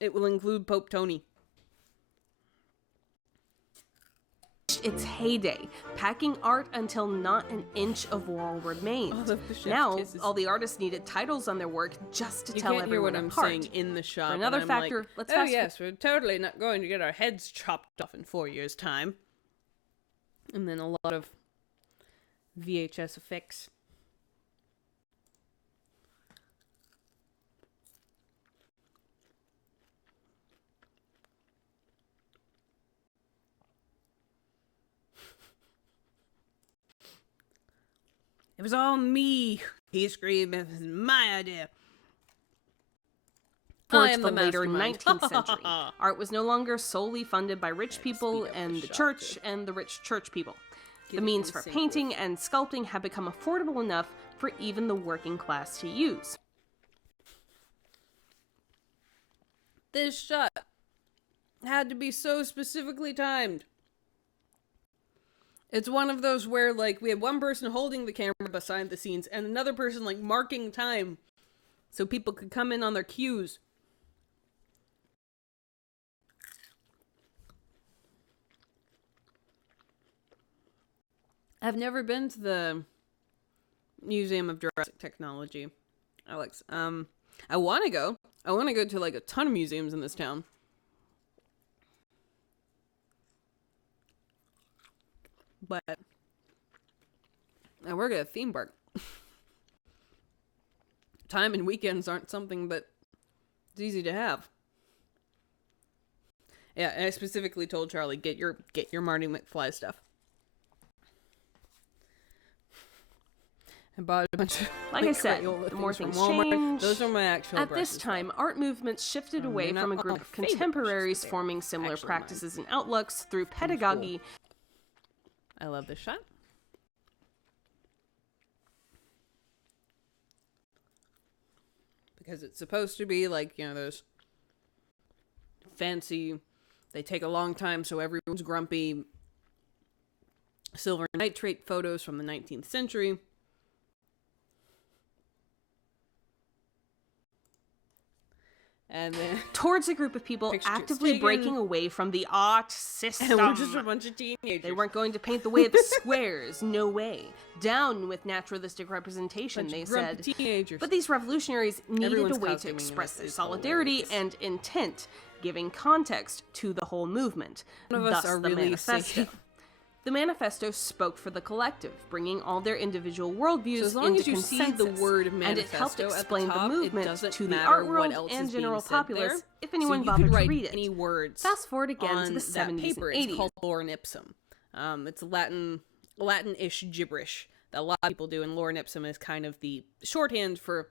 it will include Pope Tony. Its heyday, packing art until not an inch of wall remained. Now, all the artists needed titles on their work just to tell everyone apart. You can't hear what I'm saying in the shop. For another factor, like, let's oh yes, we're totally not going to get our heads chopped off in 4 years' time. And then a lot of VHS effects. It was all me, he screamed. It was my idea. Towards the later 19th century, art was no longer solely funded by rich people and the church and the rich church people. The means for painting and sculpting had become affordable enough for even the working class to use. This shot had to be so specifically timed. It's one of those where, like, we had one person holding the camera behind the scenes and another person, like, marking time so people could come in on their cues. I've never been to the Museum of Jurassic Technology, Alex. I want to go. I want to go to, like, a ton of museums in this town. But I work at a theme park. Time and weekends aren't something that it's easy to have. Yeah, and I specifically told Charlie, get your Marty McFly stuff. I bought a bunch of like I said, the more things change. Those are my actual At this time, art movements shifted away from a group of contemporaries forming similar practices and outlooks through pedagogy. I love this shot. Because it's supposed to be like, you know, those fancy, they take a long time so everyone's grumpy, silver nitrate photos from the 19th century. And then towards a group of people actively breaking away from the art system. And we're just a bunch of teenagers. They weren't going to paint the way of the squares. No way. Down with naturalistic representation, they said. Teenagers. But these revolutionaries needed a way to express their solidarity and intent, giving context to the whole movement. None of us are really manifesto. The manifesto spoke for the collective, bringing all their individual worldviews into consensus, the word and it helped explain the movement to the art art world and general populace if anyone bothered to read it. Any words Fast forward again to the 70s and 80s. It's called lorem ipsum. It's Latin-ish gibberish that a lot of people do, and lorem ipsum is kind of the shorthand for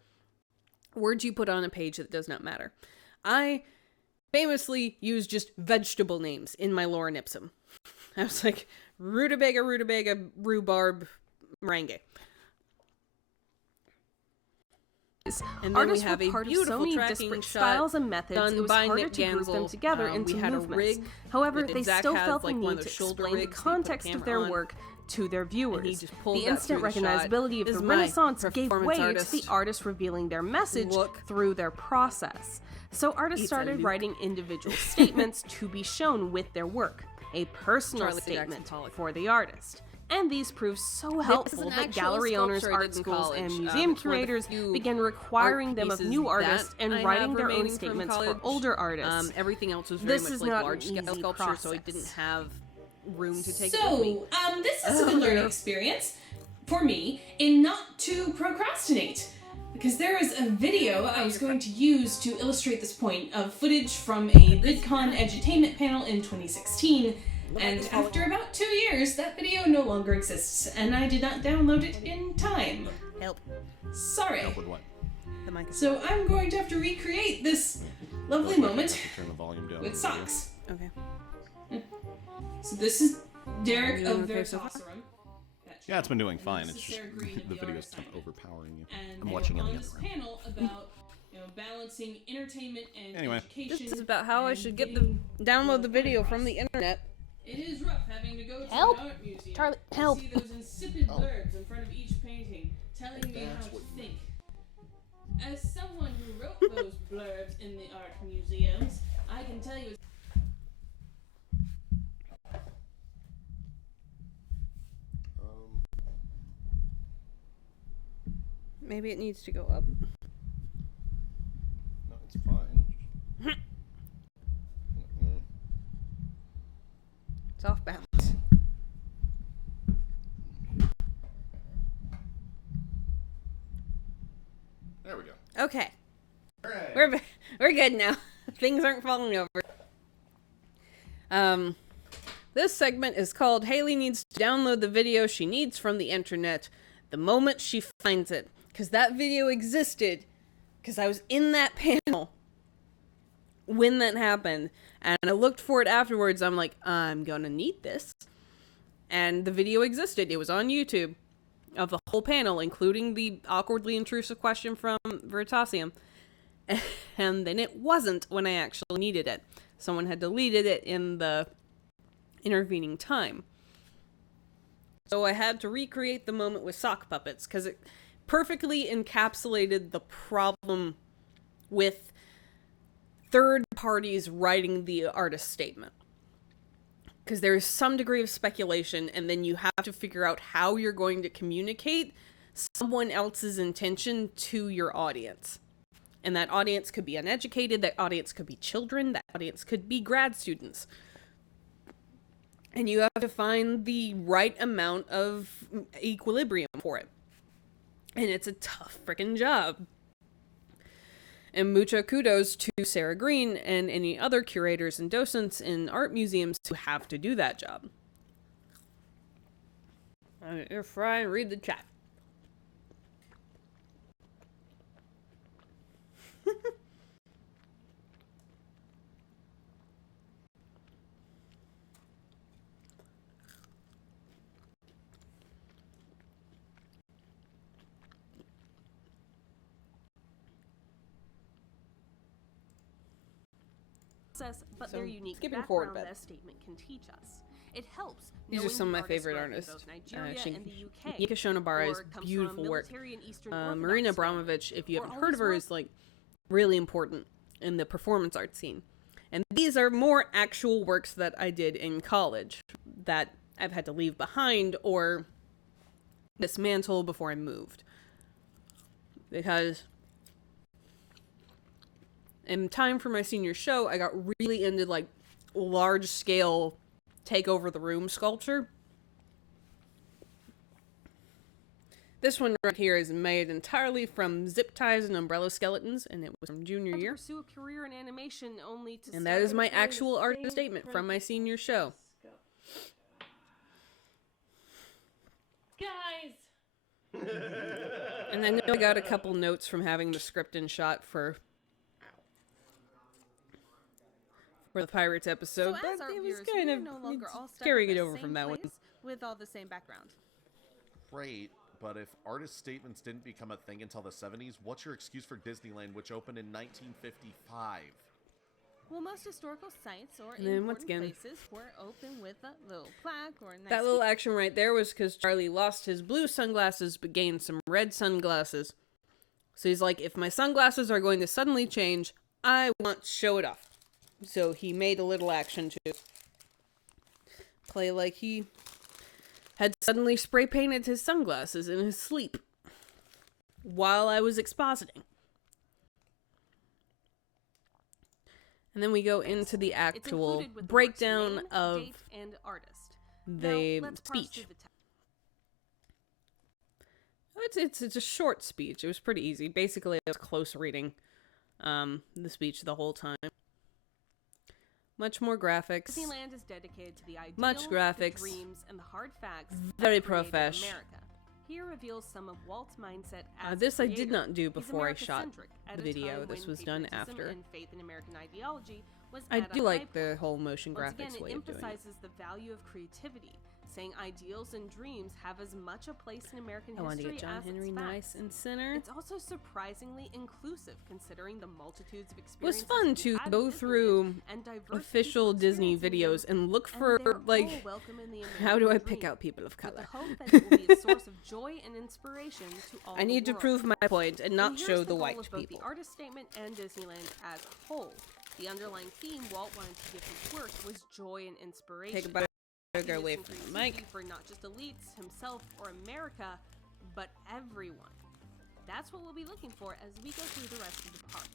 words you put on a page that does not matter. I famously use just vegetable names in my lorem ipsum. I was like, rutabaga, rhubarb, meringue. case, And then artists we have were a part of beautiful so many tracking disparate shot styles and methods, done it was by harder Nick to group them Gansel. together We into had a movements. rig However, that they Zach still has, felt the like, one need of to those shoulder explain the rigs that you put the context of camera their on. work to their And he viewers. just pulled The that instant through the shot. recognizability of This the is my Renaissance gave performance way to artist the artists revealing their message look. through their process. So artists It's a started look. writing individual statements to be shown with their work, a personal Charlie Jackson statement Pollock. for the artist. And these proved so helpful an that actual gallery owners, sculpture I art did in schools, and college. museum It's one of the curators few began requiring art them of pieces new that artists and I have writing their own remaining from statements for college. older artists. Everything else was very This much is like not an large scale easy sculpture, so I process. didn't have room to take it with me. So, this has been a learning experience for me in not to procrastinate. Because there is a video I was going to use to illustrate this point of footage from a VidCon edutainment panel in 2016, and after about 2 years, that video no longer exists, and I did not download it in time. Help. Sorry. Help with what? The microphone. So I'm going to have to recreate this lovely moment Turn the volume down. with socks. Okay. So this is Derek You of doing okay so far? Vertosserum. Yeah, it's been doing fine. And this It's is just Sarah Green of the the video's Artist kind of Assignment. overpowering you. And I'm they watching were in on the this other room. panel about balancing entertainment and Anyway. education. This is about how I and should get getting download the point video across. from the internet. It is rough having to go to Help. an art museum Charlie, to help. see those insipid blurbs in front of each painting telling me how to think. As someone who wrote those blurbs in the art museums, I can tell you. Maybe it needs to go up. No, it's fine. It's off balance. There we go. Okay. We're good now. Things aren't falling over. This segment is called Haley needs to download the video she needs from the internet the moment she finds it. Because that video existed. Because I was in that panel when that happened. And I looked for it afterwards. I'm like, I'm gonna need this. And the video existed. It was on YouTube. Of the whole panel, including the awkwardly intrusive question from Vertosserum. And then it wasn't when I actually needed it. Someone had deleted it in the intervening time. So I had to recreate the moment with sock puppets, because it perfectly encapsulated the problem with third parties writing the artist statement. Because there is some degree of speculation, and then you have to figure out how you're going to communicate someone else's intention to your audience. And that audience could be uneducated, that audience could be children, that audience could be grad students. And you have to find the right amount of equilibrium for it. And it's a tough freaking job. And mucho kudos to Sarah Green and any other curators and docents in art museums who have to do that job. You're fry and read the chat. But So, their unique skipping forward a background bit. that statement can teach us. It helps. These are knowing some of the my favorite artist artists. worked in both Nigeria and the UK, Yika Shonobara's or comes from a beautiful work. military and Eastern Orthodox Marina family, Abramovich, if you or haven't heard of always her, worked is like really important in the performance art scene. And these are more actual works that I did in college that I've had to leave behind or dismantle before I moved. Because in time for my senior show, I got really into like large scale take over the room sculpture. This one right here is made entirely from zip ties and umbrella skeletons, and it was from junior year. pursue a career in animation only to And that is my actual artist statement from my senior show. Guys! And I know I got a couple notes from having the script in shot for the Pirates episode, So as but art it was viewers, kind we of are no longer all stuck carrying in it the over same from that one. place with all the same background. Great, but if artist statements didn't become a thing until the 70s, what's your excuse for Disneyland, which opened in 1955? Well, most historical sites or And then once important again- places were open with a little plaque or a nice That little action right there was because Charlie lost his blue sunglasses but gained some red sunglasses. So he's like, if my sunglasses are going to suddenly change, I want to show it off. So he made a little action to play like he had suddenly spray painted his sunglasses in his sleep while I was expositing. And then we go into the It's actual included with the breakdown work's name, of date, and artist. the Now, let's parse speech. through the It's a short speech. It was pretty easy. Basically, I was close reading the speech the whole time. Much more graphics. Disneyland is dedicated to the ideals, Much graphics. the dreams, and the hard facts Very that created profesh. America. Here reveals some of Walt's mindset as This a I did creator. not do He's before I shot America-centric at the a video. time This when was done patriotism after. and faith in American ideology was I at a do high like point. the whole motion Once graphics again, way it of doing it. emphasizes the value of creativity, saying ideals and dreams have as much a place in American I wanted to history get John as Henry its nice facts. and center. It's also surprisingly inclusive, considering the multitudes of It was experiences fun we to had at go Disneyland through and diversity official of Disney experiencing videos them, and look and for, they're all like, welcome in the how do I American pick dream, out people of with the color? hope that it will be a source of joy and inspiration to all I need the to world. prove my point and not And here's show the the goal white of both people. the artist statement and Disneyland as a whole. The underlying theme Walt wanted to give his work was joy and inspiration. Take a bite. Go Happiness away and from the creativity mic. for not just elites, himself, or America, but everyone. That's what we'll be looking for as we go through the rest of the park.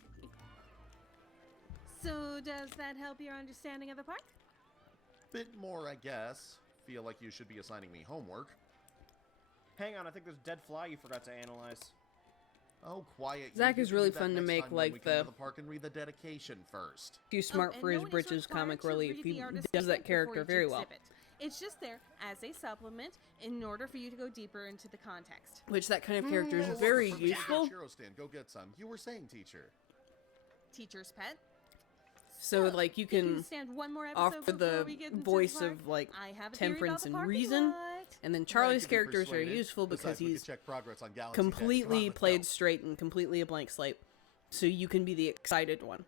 So, does that help your understanding of the park? Bit more, I guess. Feel like you should be assigning me homework. Hang on, I think there's a dead fly you forgot to analyze. Oh, quiet. Zach You is can really do that fun to next make, time when like, we come to the- the park and read the dedication first. Too smart and for his no one is britches required comic to relief. read He the artist does that statement character before very each well. exhibit. It's just there as a supplement in order for you to go deeper into the context. Which that kind of character Oh, is very from the useful. Churro stand. Go get some. You were saying, teacher. Teacher's pet. So, like, you You can can stand one more episode offer before the we get into voice the park. of, like, I have a theory about temperance the and parking reason. lot. And then I Charlie's could be characters are persuaded. useful because Besides, we could he's check progress on Galaxy Edge. Come completely on, let's played go. straight and completely a blank slate. So you can be the excited one.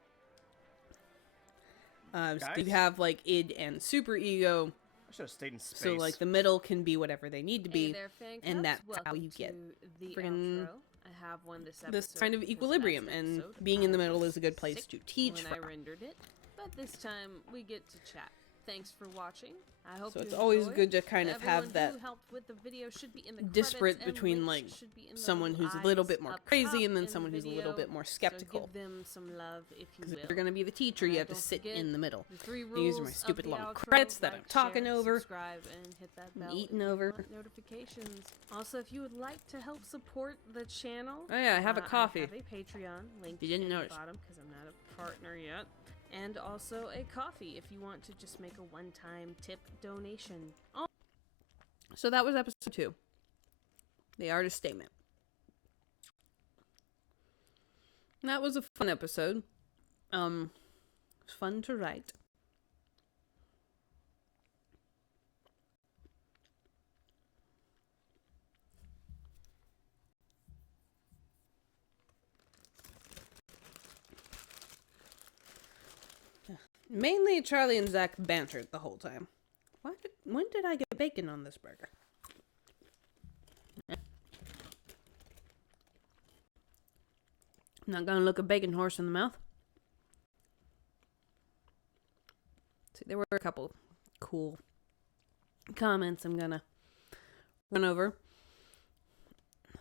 So Guys? you have, like, id and super ego. I should have stayed in space. So, like, the middle can be whatever they need to be. Hey there, fan and cubs. that's how Welcome you get to the friggin' outro. I have one this this episode kind of because equilibrium, last and episode being in the I middle was is a good place sick to teach when I from. rendered it, but this time we get to chat. Thanks for watching. I hope So you it's always enjoyed. good to kind of Everyone have that who helped with the video should be in the disparate credits, and between, links like, should be in the someone little who's a little eyes bit more up crazy top and then in the someone who's a little video. bit more So skeptical. give them some love if you Because will. if you're going to be the teacher, you have to Don't sit forget in the middle. the 3 These are my rules stupid of the long outro: credits that I'm like, talking share, over. Subscribe and hit that bell eating if you over. want notifications. Also, if you would like to help support the channel, Oh yeah, I have a coffee. I have a Patreon link You didn't in notice. the bottom because I'm not a partner yet. And also a coffee if you want to just make a one-time tip donation. Oh, So that was episode 2. The artist statement. And that was a fun episode. It was fun to write. Mainly Charlie and Zach bantered the whole time. When did I get bacon on this burger? I'm not gonna look a bacon horse in the mouth. See, there were a couple cool comments I'm gonna run over.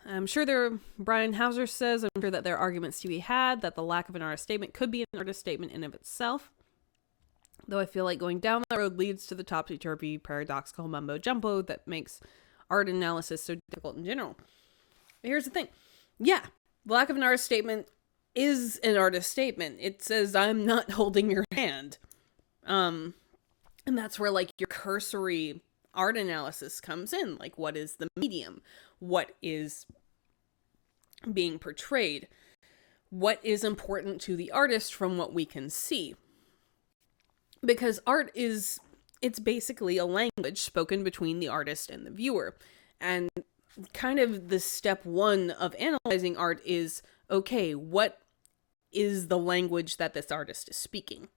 I'm sure Brian Hauser says, I'm sure that there are arguments to be had, that the lack of an artist statement could be an artist statement in of itself. Though I feel like going down that road leads to the topsy-turvy, paradoxical mumbo-jumbo that makes art analysis so difficult in general. But here's the thing. Yeah, the lack of an artist statement is an artist statement. It says, I'm not holding your hand. And that's where, like, your cursory art analysis comes in. Like, what is the medium? What is being portrayed? What is important to the artist from what we can see? Because art it's basically a language spoken between the artist and the viewer. And kind of the step one of analyzing art is, okay, what is the language that this artist is speaking?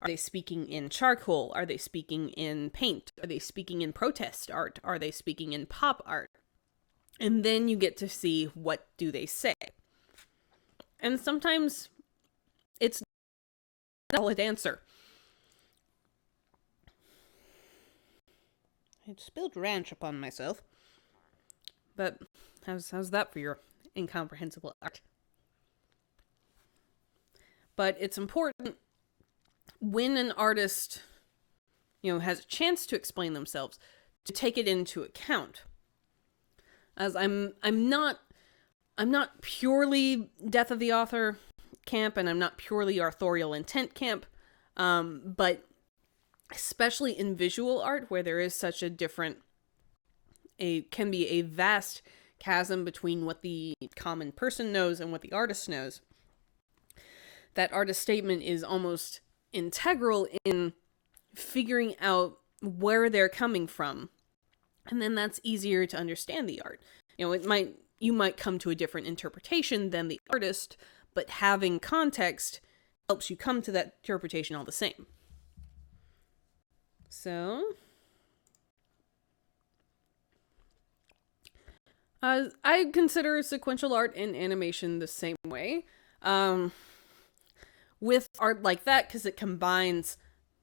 Are they speaking in charcoal? Are they speaking in paint? Are they speaking in protest art? Are they speaking in pop art? And then you get to see, what do they say? And sometimes it's not a solid answer. I spilled ranch upon myself. But how's that for your incomprehensible art? But it's important when an artist, has a chance to explain themselves, to take it into account. As I'm not purely death of the author camp, and I'm not purely authorial intent camp, but especially in visual art, where there is such can be a vast chasm between what the common person knows and what the artist knows. That artist statement is almost integral in figuring out where they're coming from. And then that's easier to understand the art. You might come to a different interpretation than the artist, but having context helps you come to that interpretation all the same. So, I consider sequential art and animation the same way. With art like that, because it combines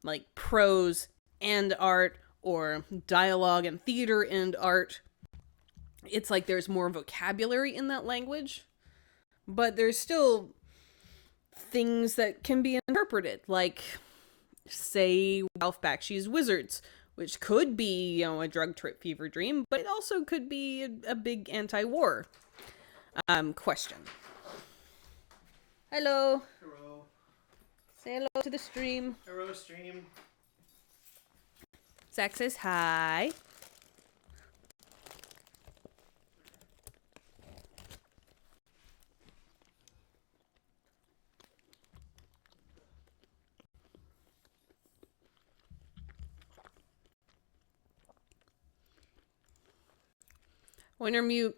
like prose and art, or dialogue and theater and art, it's like there's more vocabulary in that language, but there's still things that can be interpreted, like, say, Ralph Bakshi's Wizards, which could be, a drug trip fever dream, but it also could be a big anti-war question. Hello. Hello. Say hello to the stream. Hello, stream. Zach says hi. Wintermute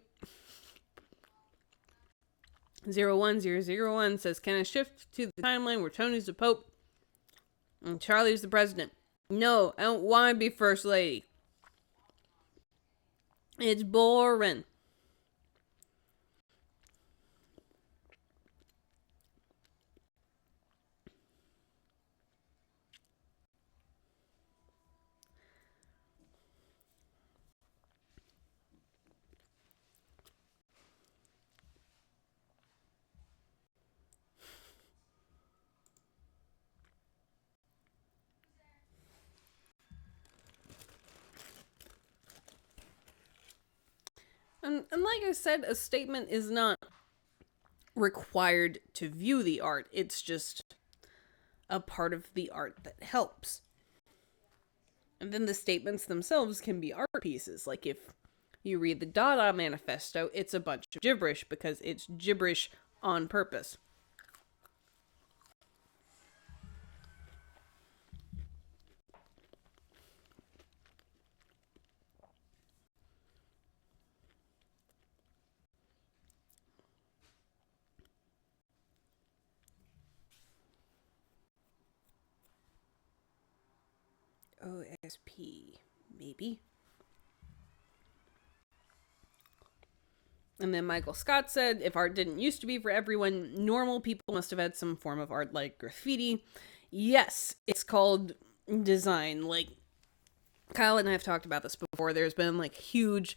01001 says, can I shift to the timeline where Tony's the Pope and Charlie's the President? No, I don't want to be First Lady. It's boring. And like I said, a statement is not required to view the art. It's just a part of the art that helps. And then the statements themselves can be art pieces. Like if you read the Dada Manifesto, it's a bunch of gibberish because it's gibberish on purpose. OSP, maybe. And then Michael Scott said, if art didn't used to be for everyone, normal people must have had some form of art like graffiti. Yes, it's called design. Like, Kyle and I have talked about this before. There's been like huge,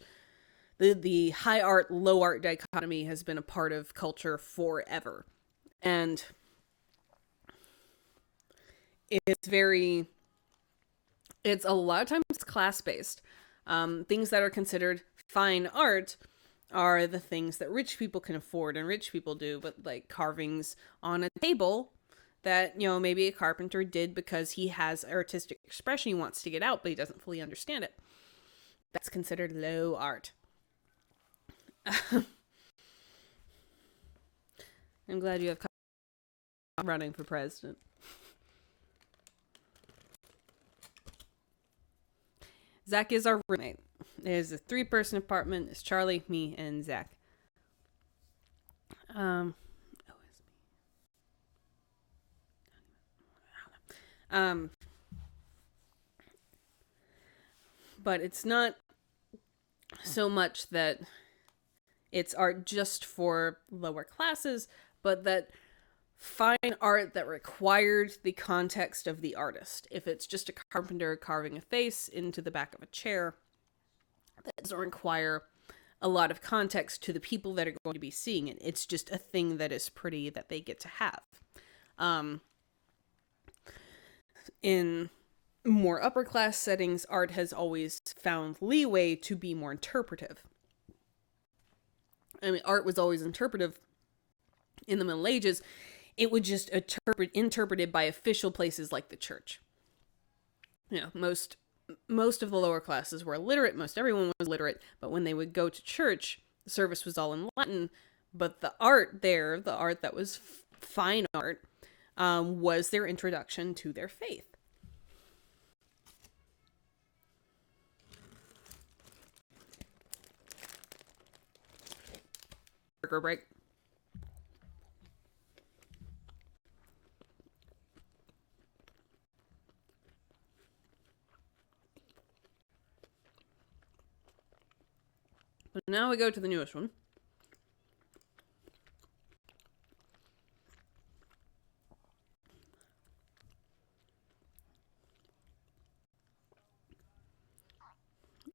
the high art, low art dichotomy has been a part of culture forever. And it's a lot of times it's class-based. Things that are considered fine art are the things that rich people can afford and rich people do, but like carvings on a table that, maybe a carpenter did because he has artistic expression he wants to get out, but he doesn't fully understand it. That's considered low art. I'm glad you have running for president. Zach is our roommate. It is a 3-person apartment. It's Charlie, me, and Zach. But it's not so much that it's art just for lower classes, but that fine art that required the context of the artist. If it's just a carpenter carving a face into the back of a chair, that doesn't require a lot of context to the people that are going to be seeing it. It's just a thing that is pretty that they get to have. In more upper class settings, art has always found leeway to be more interpretive. I mean, art was always interpretive in the Middle Ages. It would just interpreted by official places like the church. You know, most of the lower classes were illiterate. Most everyone was literate. But when they would go to church, the service was all in Latin. But the art there, the art that was fine art, was their introduction to their faith. Burger break. But now we go to the newest one.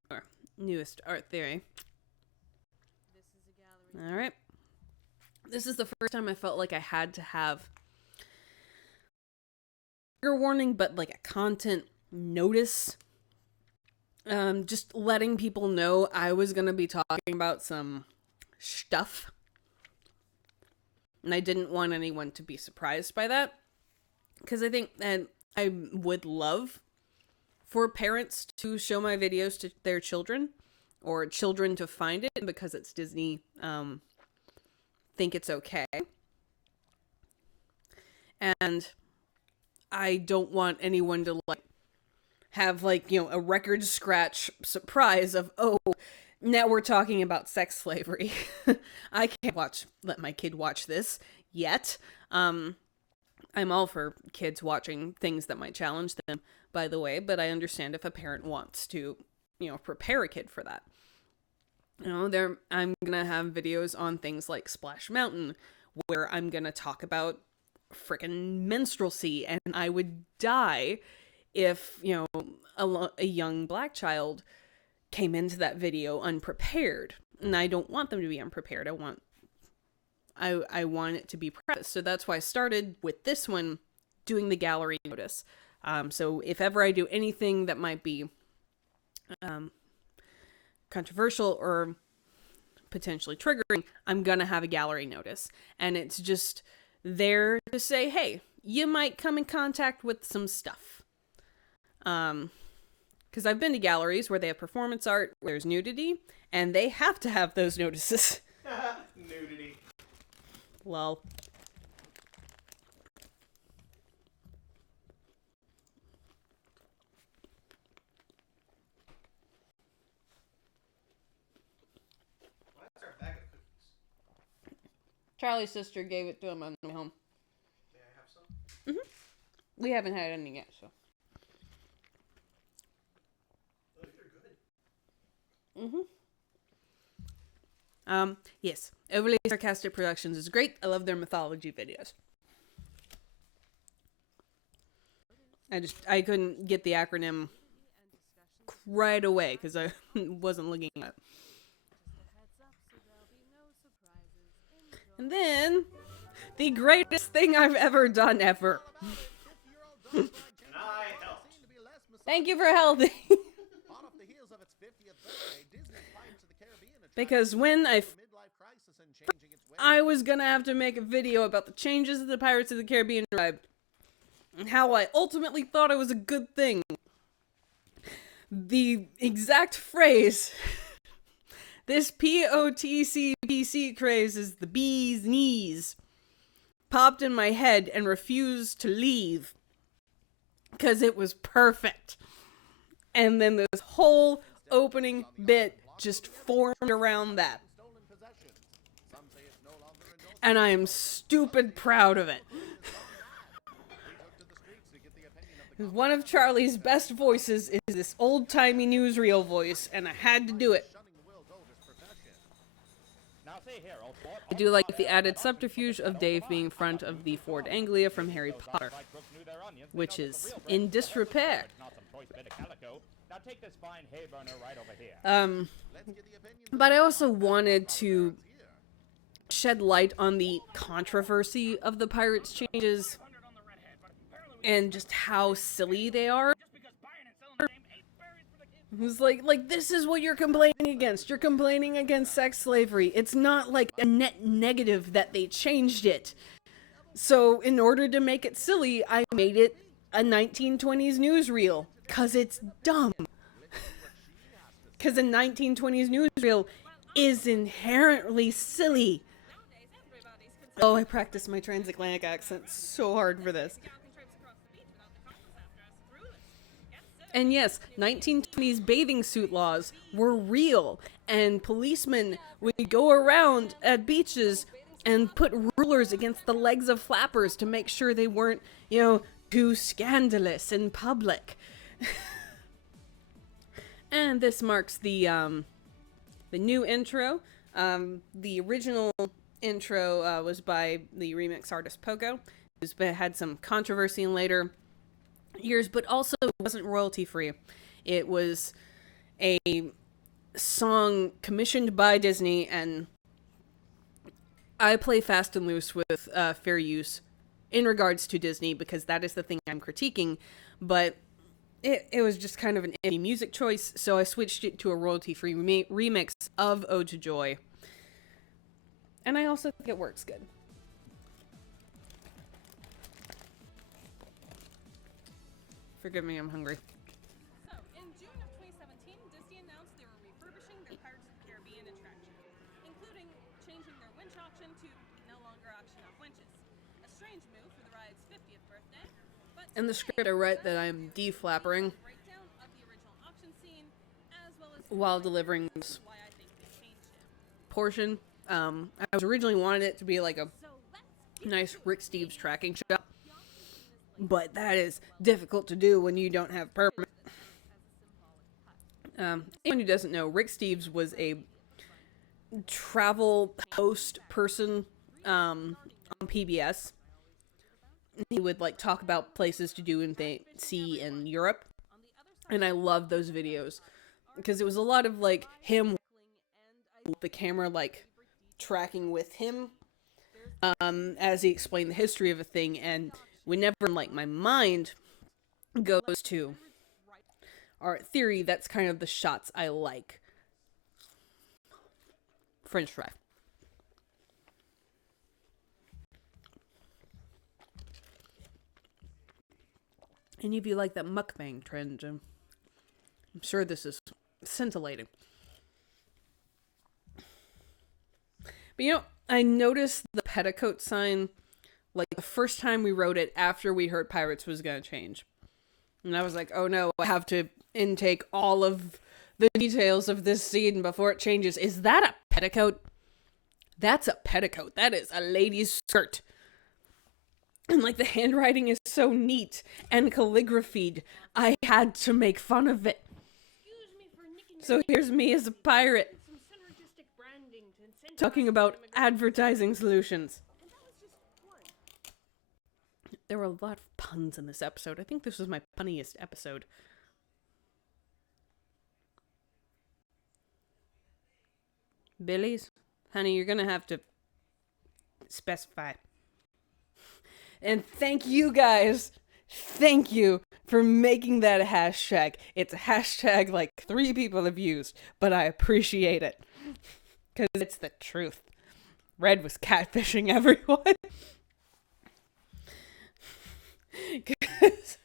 Our newest art theory. All right. This is the first time I felt like I had to have trigger warning, but like a content notice. Just letting people know I was going to be talking about some stuff. And I didn't want anyone to be surprised by that. Because I think that I would love for parents to show my videos to their children. Or children to find it because it's Disney, think it's okay. And I don't want anyone to have a record scratch surprise of, oh, now we're talking about sex slavery. I can't let my kid watch this yet. I'm all for kids watching things that might challenge them, by the way, but I understand if a parent wants to, prepare a kid for that. I'm gonna have videos on things like Splash Mountain, where I'm gonna talk about frickin' minstrelsy, and I would die if, a young black child came into that video unprepared. And I don't want them to be unprepared. I want it to be practiced. So that's why I started with this one, doing the gallery notice. So if ever I do anything that might be controversial or potentially triggering, I'm gonna have a gallery notice. And it's just there to say, hey, you might come in contact with some stuff. Because I've been to galleries where they have performance art, where there's nudity, and they have to have those notices. Nudity. Lol. Charlie's sister gave it to him on the way home. May I have some? Mm-hmm. We haven't had any yet, so. Oh, you're good. Mm-hmm. Yes. Overly Sarcastic Productions is great. I love their mythology videos. I couldn't get the acronym right away because I wasn't looking at it. And then, the greatest thing I've ever done ever. Thank you for helping. Because when I was gonna have to make a video about the changes of the Pirates of the Caribbean tribe, and how I ultimately thought it was a good thing. The exact phrase, this POTCPC craze is the bee's knees, popped in my head and refused to leave. Because it was perfect. And then this whole opening bit just formed around that. And I am stupid proud of it. One of Charlie's best voices is this old-timey newsreel voice, and I had to do it. I do like the added subterfuge of Dave being front of the Ford Anglia from Harry Potter, which is in disrepair. But I also wanted to shed light on the controversy of the Pirates changes and just how silly they are. It was like, this is what you're complaining against. You're complaining against sex slavery. It's not like a net negative that they changed it. So in order to make it silly, I made it a 1920s newsreel. Cause it's dumb. Cause a 1920s newsreel is inherently silly. Oh, I practiced my transatlantic accent so hard for this. And yes, 1920s bathing suit laws were real, and policemen would go around at beaches and put rulers against the legs of flappers to make sure they weren't, too scandalous in public. And this marks the new intro. The original intro was by the remix artist Poco, who's had some controversy in later years, but also wasn't royalty free. It was a song commissioned by Disney, and I play fast and loose with fair use in regards to Disney because that is the thing I'm critiquing, but it was just kind of an indie music choice, so I switched it to a royalty free remix of Ode to Joy, and I also think it works good. Forgive me, I'm hungry. So, in June of 2017, Disney announced they were refurbishing their Pirates of the Caribbean attraction, including changing their winch auction to no longer auction off winches. A strange move for the ride's 50th birthday, but In the script I write that I'm deflappering breakdown of the original auction scene, as well as while delivering this why I think they changed it. portion. I was originally wanted it to be like a nice Rick Steves tracking shot, but that is difficult to do when you don't have permit. Anyone who doesn't know, Rick Steves was a travel host person on PBS. He would like talk about places to do and see in Europe, and I love those videos because it was a lot of like him, the camera like tracking with him as he explained the history of a thing, and whenever like my mind goes to art theory, that's kind of the shots I like. French fry. Any of you like that mukbang trend? I'm sure this is scintillating. But I noticed the petticoat sign like the first time we wrote it after we heard Pirates was going to change. And I was like, oh no, I have to intake all of the details of this scene before it changes. Is that a petticoat? That's a petticoat. That is a lady's skirt. And like the handwriting is so neat and calligraphied, I had to make fun of it. So here's me as a pirate talking about advertising solutions. There were a lot of puns in this episode. I think this was my punniest episode. Billy's? Honey, you're gonna have to specify. And thank you guys. Thank you for making that a hashtag. It's a hashtag like 3 people have used, but I appreciate it. Because it's the truth. Red was catfishing everyone. Because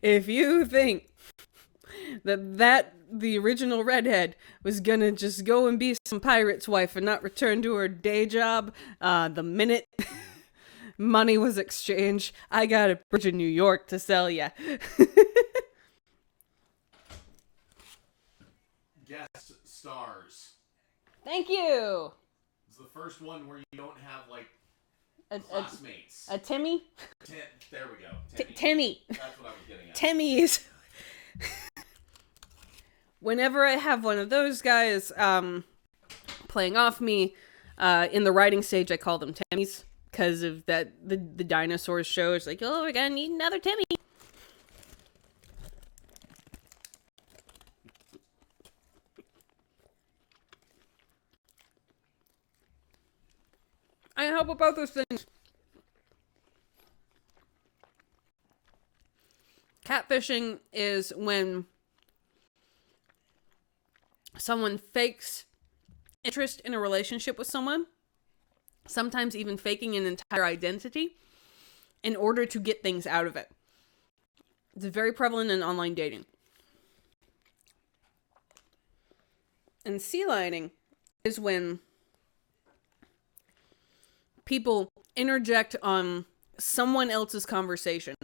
if you think that the original redhead was gonna just go and be some pirate's wife and not return to her day job the minute money was exchanged, I got a bridge in New York to sell ya. guest stars. Thank you. It's the first one where you don't have like A classmates. Timmy? There we go. Timmy. That's what I was getting at. Timmy is... Whenever I have one of those guys playing off me, in the writing stage, I call them Timmys. Because of that, the dinosaurs show is like, oh, we're gonna need another Timmy. I help about those things. Catfishing is when someone fakes interest in a relationship with someone, sometimes even faking an entire identity in order to get things out of it. It's very prevalent in online dating. And sea lining is when people interject on someone else's conversation,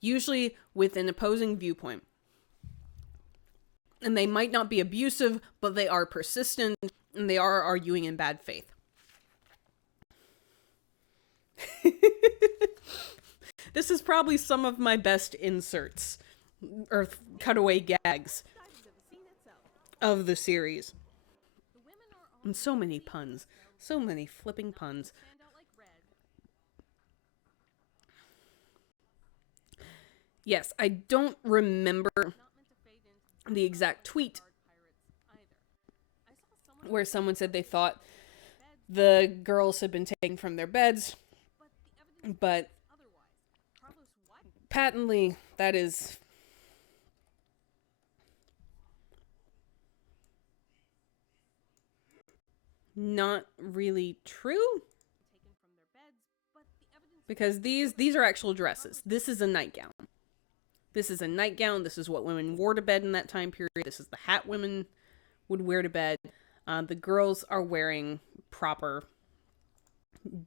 usually with an opposing viewpoint. And they might not be abusive, but they are persistent, and they are arguing in bad faith. This is probably some of my best inserts, or cutaway gags, of the series. And so many puns. So many flipping puns. Yes, I don't remember the exact tweet where someone said they thought the girls had been taken from their beds, but patently that is not really true, because these are actual dresses. This is a nightgown. This is a nightgown. This is what women wore to bed in that time period. This is the hat women would wear to bed. The girls are wearing proper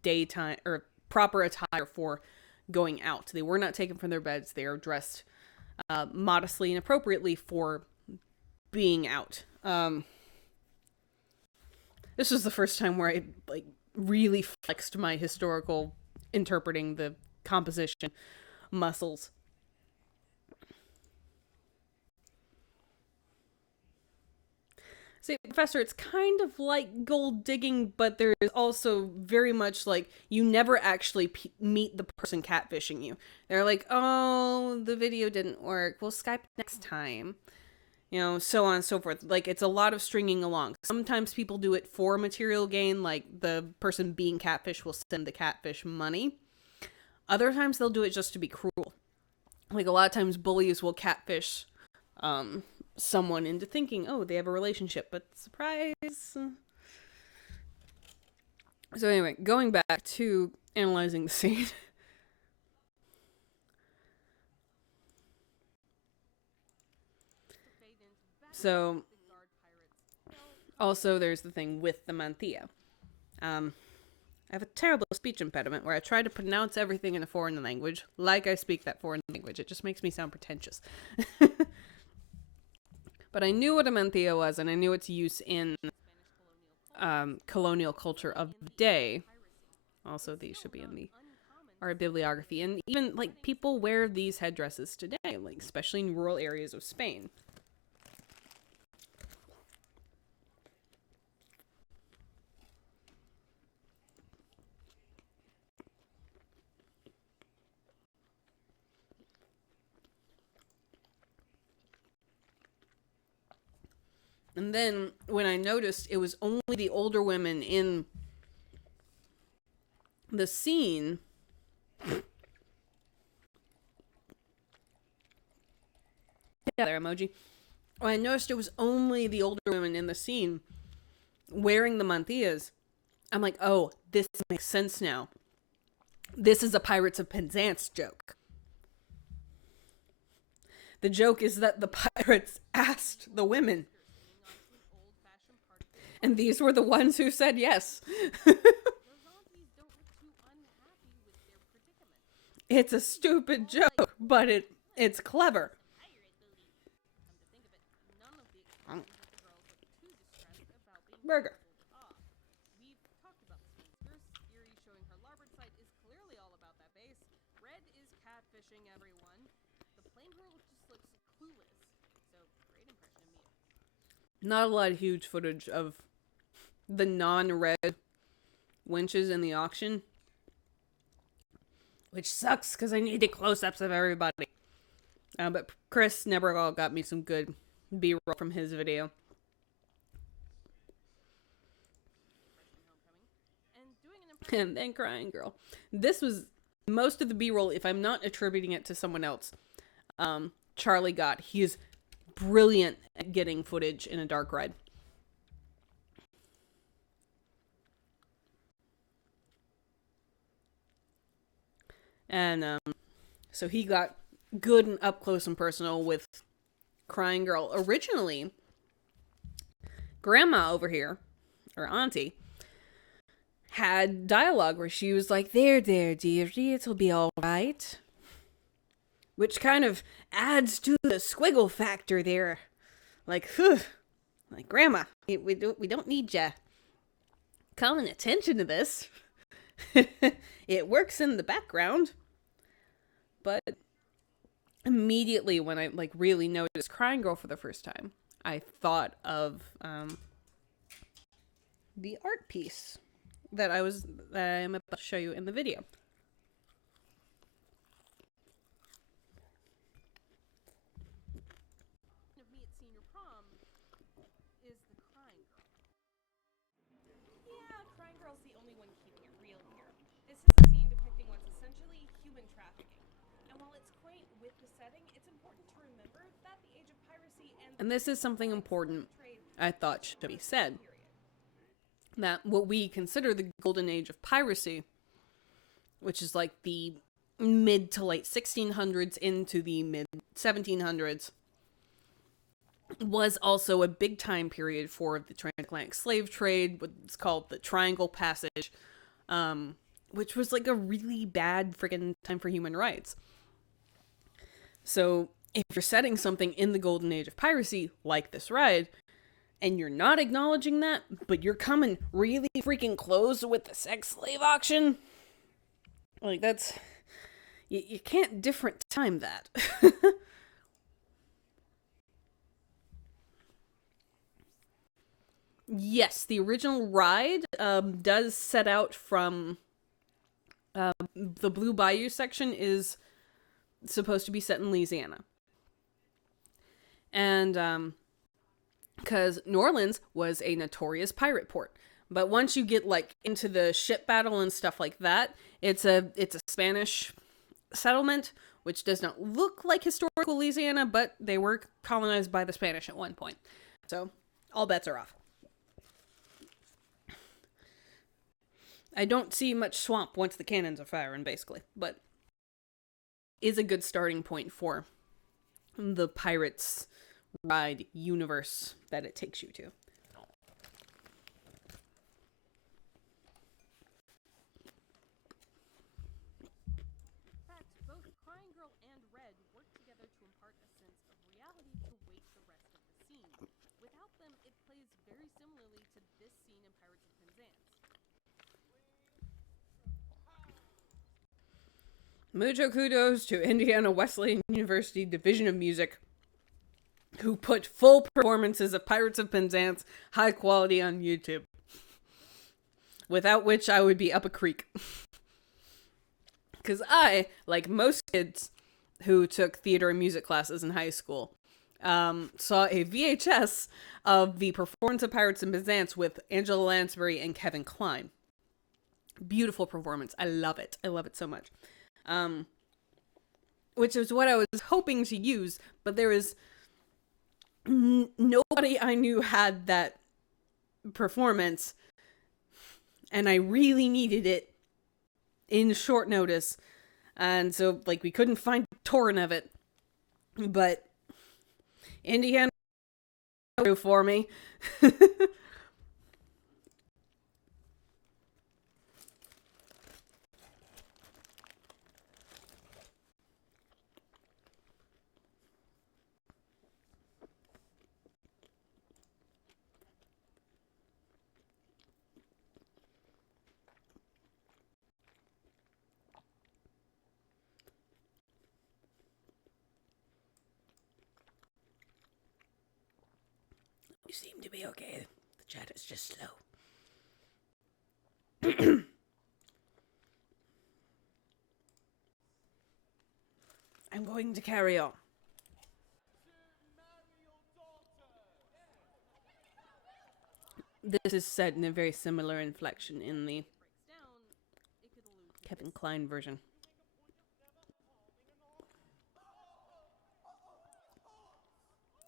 daytime or proper attire for going out. They were not taken from their beds. They are dressed modestly and appropriately for being out. This was the first time where I really flexed my historical interpreting the composition muscles. See, Professor, it's kind of like gold digging, but there's also very much like you never actually meet the person catfishing you. They're like, oh, the video didn't work. We'll Skype next time. You know, so on and so forth. Like, it's a lot of stringing along. Sometimes people do it for material gain, like the person being catfish will send the catfish money. Other times they'll do it just to be cruel. Like, a lot of times bullies will catfish someone into thinking, oh, they have a relationship, but surprise. So anyway, going back to analyzing the scene. So, also there's the thing with the mantilla. I have a terrible speech impediment where I try to pronounce everything in a foreign language like I speak that foreign language. It just makes me sound pretentious. But I knew what a mantilla was, and I knew its use in colonial culture of the day. Also, these should be in our bibliography. And even, like, people wear these headdresses today, like, especially in rural areas of Spain. And then, when I noticed it was only the older women in the scene, yeah, there, emoji. When I noticed it was only the older women in the scene wearing the mantillas, I'm like, oh, this makes sense now. This is a Pirates of Penzance joke. The joke is that the pirates asked the women. And these were the ones who said yes. It's a stupid joke, but it's clever. Burger. We've talked about this one. Nurse Erie showing her larboard side is clearly all about that base. Red is catfishing everyone. The plane girl just looks clueless. So, great impression of Mia. Not a lot of huge footage of the non-red winches in the auction. Which sucks, because I needed close-ups of everybody. But Chris Nebergall got me some good B-roll from his video. And then Crying Girl. This was most of the B-roll, if I'm not attributing it to someone else, Charlie got. He is brilliant at getting footage in a dark ride. And so he got good and up close and personal with Crying Girl. Originally, Grandma over here, or Auntie, had dialogue where she was like, there, dearie, it'll be all right. Which kind of adds to the squiggle factor there. Like, whew, like, Grandma, we don't need ya calling attention to this. It works in the background. But immediately when I like really noticed Crying Girl for the first time, I thought of the art piece that I am about to show you in the video. Of me at senior prom is the Crying Girl. Yeah, Crying Girl's the only one keeping it real here. This is a scene depicting what's essentially human trafficking. And while it's quaint with the setting, it's important to remember that the age of piracy And this is something important I thought should be said. That what we consider the golden age of piracy, which is like the mid to late 1600s into the mid 1700s, was also a big time period for the transatlantic slave trade, what's called the Triangle Passage, which was like a really bad friggin' time for human rights. So if you're setting something in the golden age of piracy, like this ride, and you're not acknowledging that, but you're coming really freaking close with the sex slave auction, like that's, you can't different time that. Yes, the original ride does set out from the Blue Bayou section is supposed to be set in Louisiana. And because New Orleans was a notorious pirate port. But once you get like into the ship battle and stuff like that, it's a Spanish settlement, which does not look like historical Louisiana, but they were colonized by the Spanish at one point. So all bets are off. I don't see much swamp once the cannons are firing, basically, but is a good starting point for the Pirates ride universe that it takes you to. In fact, both Crying Girl and Red work together to impart a sense of reality to weight the rest of the scene. Without them, it plays very similarly to this scene in Pirates of Penzance. Mucho kudos to Indiana Wesleyan University Division of Music, who put full performances of Pirates of Penzance high quality on YouTube. Without which I would be up a creek. Because I, like most kids who took theater and music classes in high school, saw a VHS of the performance of Pirates of Penzance with Angela Lansbury and Kevin Kline. Beautiful performance. I love it. I love it so much. Which is what I was hoping to use, but there was nobody I knew had that performance, and I really needed it in short notice, and so like we couldn't find a torrent of it, but Indiana for me. You seem to be okay. The chat is just slow. I'm going to carry on. This is said in a very similar inflection in the Kevin Kline version.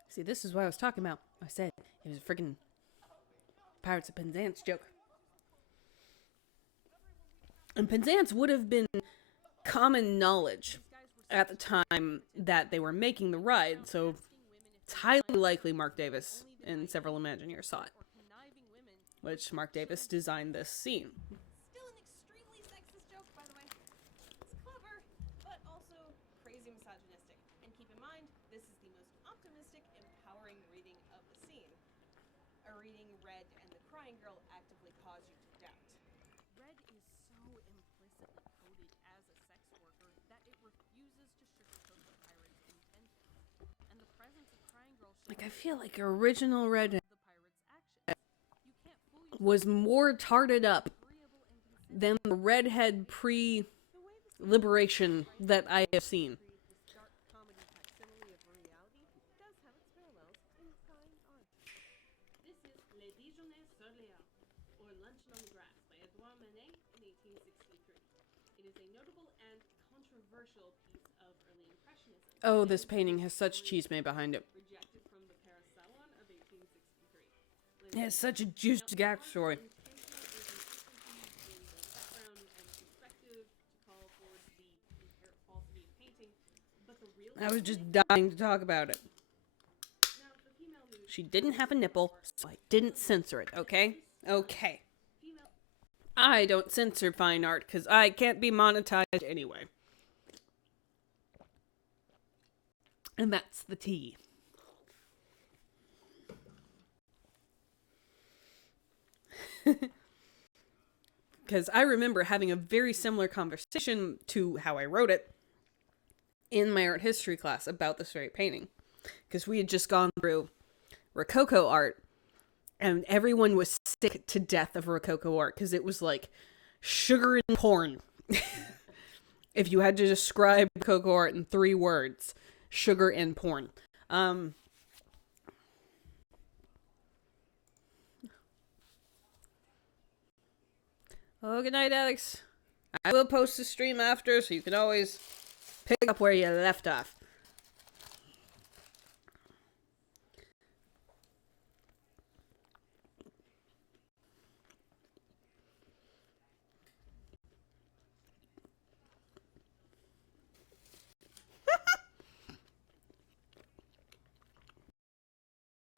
See, this is what I was talking about. I said it was a friggin' Pirates of Penzance joke. And Penzance would have been common knowledge at the time that they were making the ride, so it's highly likely Mark Davis and several Imagineers saw it. Which Mark Davis designed this scene. Still an extremely sexist joke, by the way. It's clever, but also crazy misogynistic. And keep in mind, this is the most optimistic, empowering reading of the scene. A reading read and the crying girl actively cause you to doubt. Red is so implicitly coded as a sex worker that it refuses to sugarcoat the pirate's intentions. And the presence of crying girl Like, I feel like original Red was more tarted up than the redhead pre-liberation that I have seen. This is Le Déjeuner sur l'eau, or Luncheon on the Grass, by Edouard Manet in 1863. It is a notable and controversial piece of early Impressionism. Oh, this painting has such chisme behind it. Rejected from the Paris Salon of 1863. It has such a juicy backstory. I was just dying to talk about it. She didn't have a nipple, so I didn't censor it, okay? Okay. I don't censor fine art because I can't be monetized anyway. And that's the tea. Because I remember having a very similar conversation to how I wrote it in my art history class about this very painting. Because we had just gone through Rococo art, and everyone was sick to death of Rococo art because it was like sugar and porn. If you had to describe Rococo art in 3 words, sugar and porn. Oh, good night, Alex. I will post the stream after, so you can always pick up where you left off.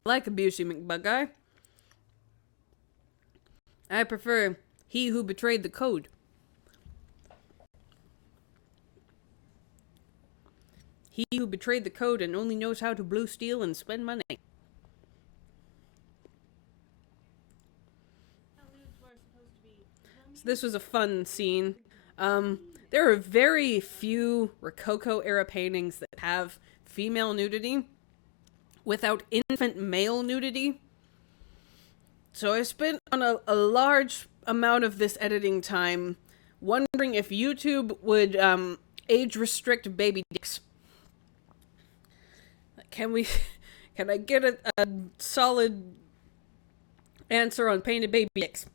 Like a Busey McBugeye. I prefer He Who Betrayed the Code. He who betrayed the code and only knows how to blue steel and spend money. So this was a fun scene. There are very few Rococo era paintings that have female nudity without infant male nudity. So I spent on a large amount of this editing time wondering if YouTube would age restrict baby dicks. Can I get a solid answer on painted baby dicks?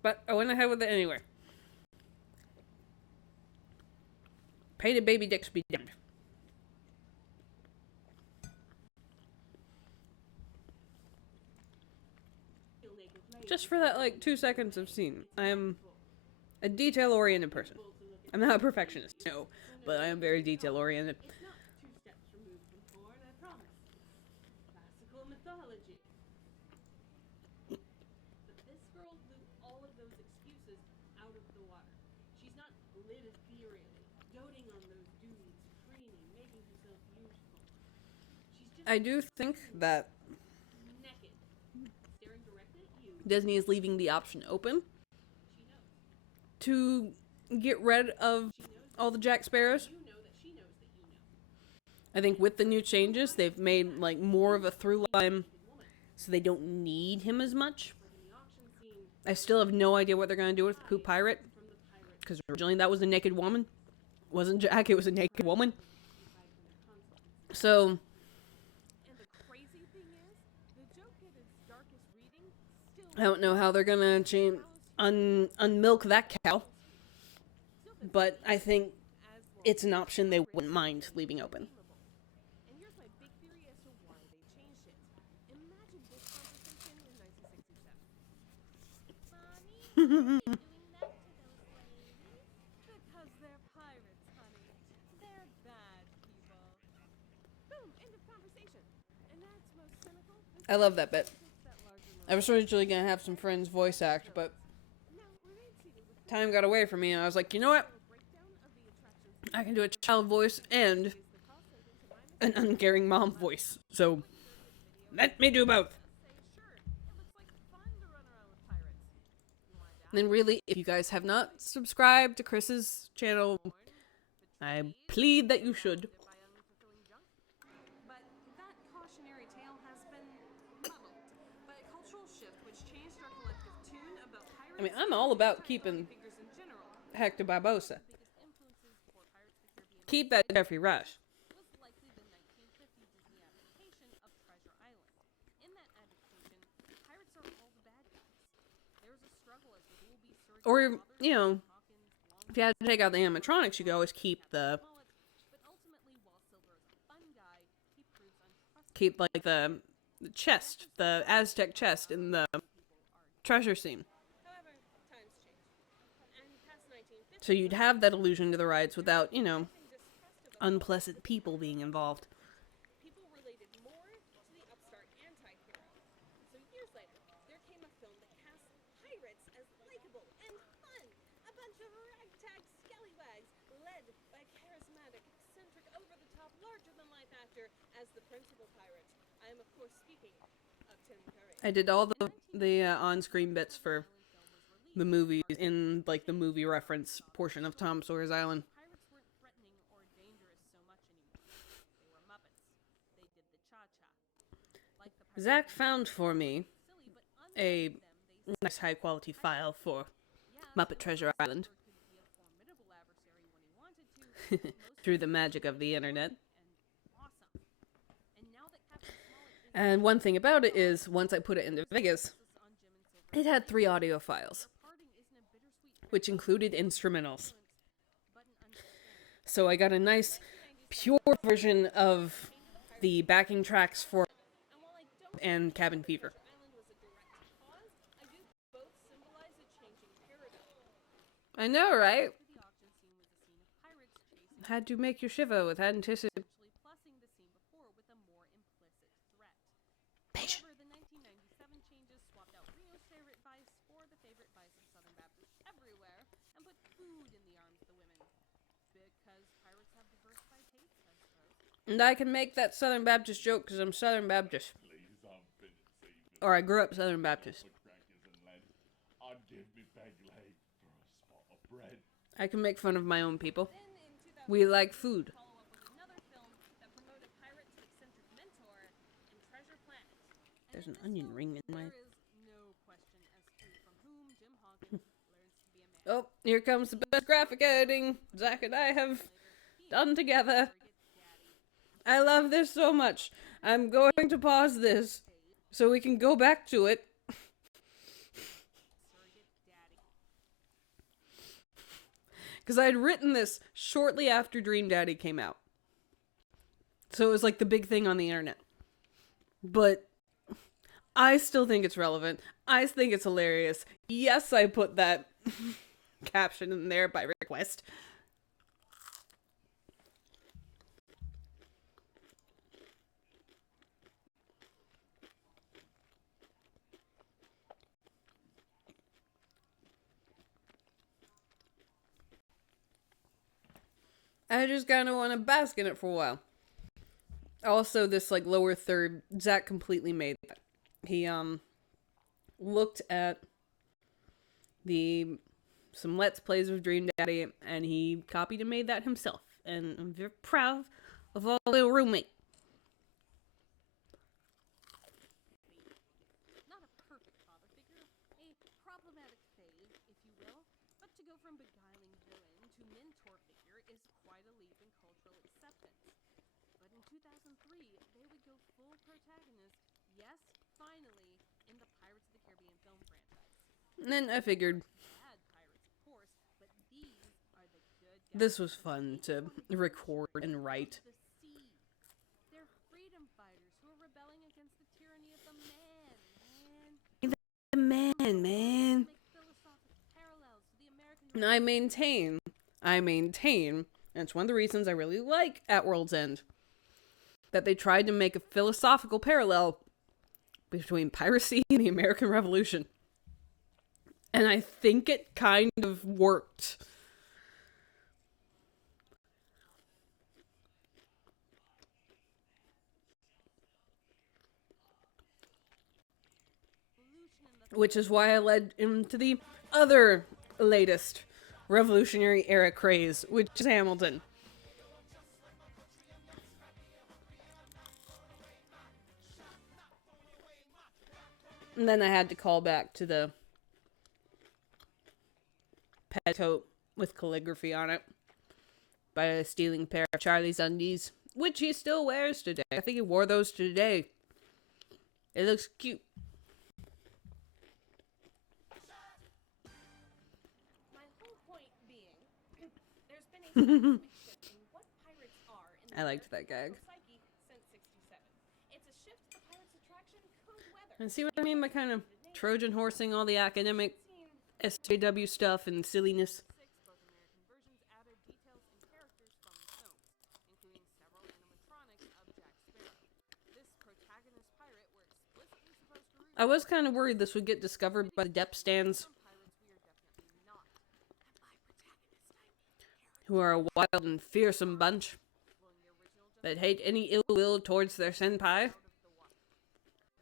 But I went ahead with it anyway. Painted baby dicks be damned. Just for that, like, 2 seconds of scene. I am a detail-oriented person. I'm not a perfectionist, no, but I am very detail-oriented. It's not 2 steps removed from porn, I promise. Classical mythology. But this girl blew all of those excuses out of the water. She's not lit ethereally, doting on those dudes, preening, making herself beautiful. She's just I do think that naked, staring directly at you. Disney is leaving the option open to get rid of all the Jack Sparrows. You know that she knows that you know. I think with the new changes, they've made like more of a through line, so they don't need him as much. I still have no idea what they're gonna do with Poop Pirate, because originally that was a naked woman. It wasn't Jack, it was a naked woman. So I don't know how they're gonna unmilk that cow, but I think it's an option they wouldn't mind leaving open. I love that bit. I was originally going to have some friends voice act, but time got away from me, and I was like, you know what? I can do a child voice and an uncaring mom voice, so let me do both. And then really, if you guys have not subscribed to Chris's channel, I plead that you should. I mean, I'm all about keeping Hector Barbosa. Keep that Jeffrey Rush. Or, you know, if you had to take out the animatronics, you could always keep like the chest, the Aztec chest in the treasure scene. So you'd have that allusion to the rides without, you know, unpleasant people being involved. I did all the on-screen bits for the movies in like the movie reference portion of Tom Sawyer's Island. Zach found for me a nice high-quality file for Muppet Treasure Island through the magic of the internet. And one thing about it is, once I put it into Vegas, it had 3 audio files, which included instrumentals. So I got a nice, pure version of the backing tracks for and Cabin Fever. I know, right? Had to make you shiver with anticipation. And I can make that Southern Baptist joke because I'm Southern Baptist. Or I grew up Southern Baptist. I can make fun of my own people. We like food. There's an onion ring in my... Oh, here comes the best graphic editing Zach and I have done together. I love this so much. I'm going to pause this so we can go back to it. Because I had written this shortly after Dream Daddy came out. So it was like the big thing on the internet. But I still think it's relevant. I think it's hilarious. Yes, I put that caption in there by request. I just kind of want to bask in it for a while. Also, this like lower third, Zach completely made that. He looked at some Let's Plays of Dream Daddy, and he copied and made that himself. And I'm very proud of our little roommate. Not a perfect father figure, a problematic phase, if you will, but to go from beguiling villain to mentor figure is quite a leap in cultural acceptance. But in 2003, they would go full protagonist, yes, finally, in the Pirates of the Caribbean film franchise. And then I figured Bad pirates, of course, but these are the good guys. this was fun to record and write. The sea. They're freedom fighters who are rebelling against the tyranny of the man. Man. Make philosophical parallels to the American And I maintain, and it's one of the reasons I really like At World's End, that they tried to make a philosophical parallel between piracy and the American Revolution. And I think it kind of worked. Which is why I led into the other latest Revolutionary era craze, which is Hamilton. And then I had to call back to the petticoat with calligraphy on it by a stealing pair of Charlie's undies, which he still wears today. I think he wore those today. It looks cute. My whole point being, there's been a seismic shift in what pirates are in the I liked that American gag. psyche since '67. It's a shift the pirates' attraction could weather. And see what I mean by kind of Trojan horsing all the academic SJW stuff and silliness? Both American versions added details and characters from the films, including several animatronics of Jack Sparrow. This protagonist pirate were explicitly supposed to root I was kind of worried this would get discovered by the dep stands, some pirates we are definitely not. And by protagonist, I mean who are a wild and fearsome bunch that hate any ill will towards their senpai.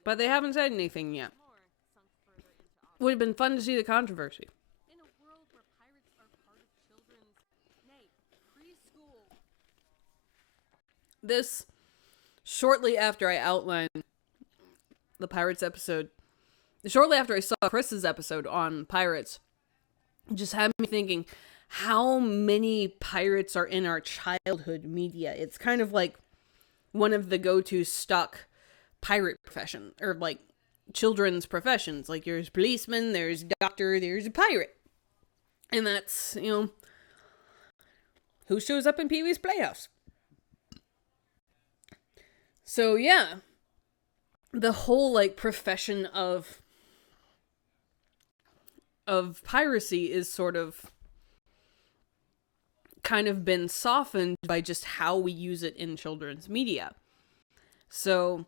But they haven't said anything yet. more sunk further into Would have been fun to see the controversy. in a world where pirates are part of children's, nay, preschool. This, shortly after I outlined the Pirates episode, shortly after I saw Chris's episode on Pirates, just had me thinking how many pirates are in our childhood media. It's kind of like one of the go-to stock pirate profession, or like children's professions. Like there's policeman, there's doctor, there's a pirate. And that's, who shows up in Pee-wee's Playhouse. So yeah, the whole like profession of piracy is sort of kind of been softened by just how we use it in children's media. So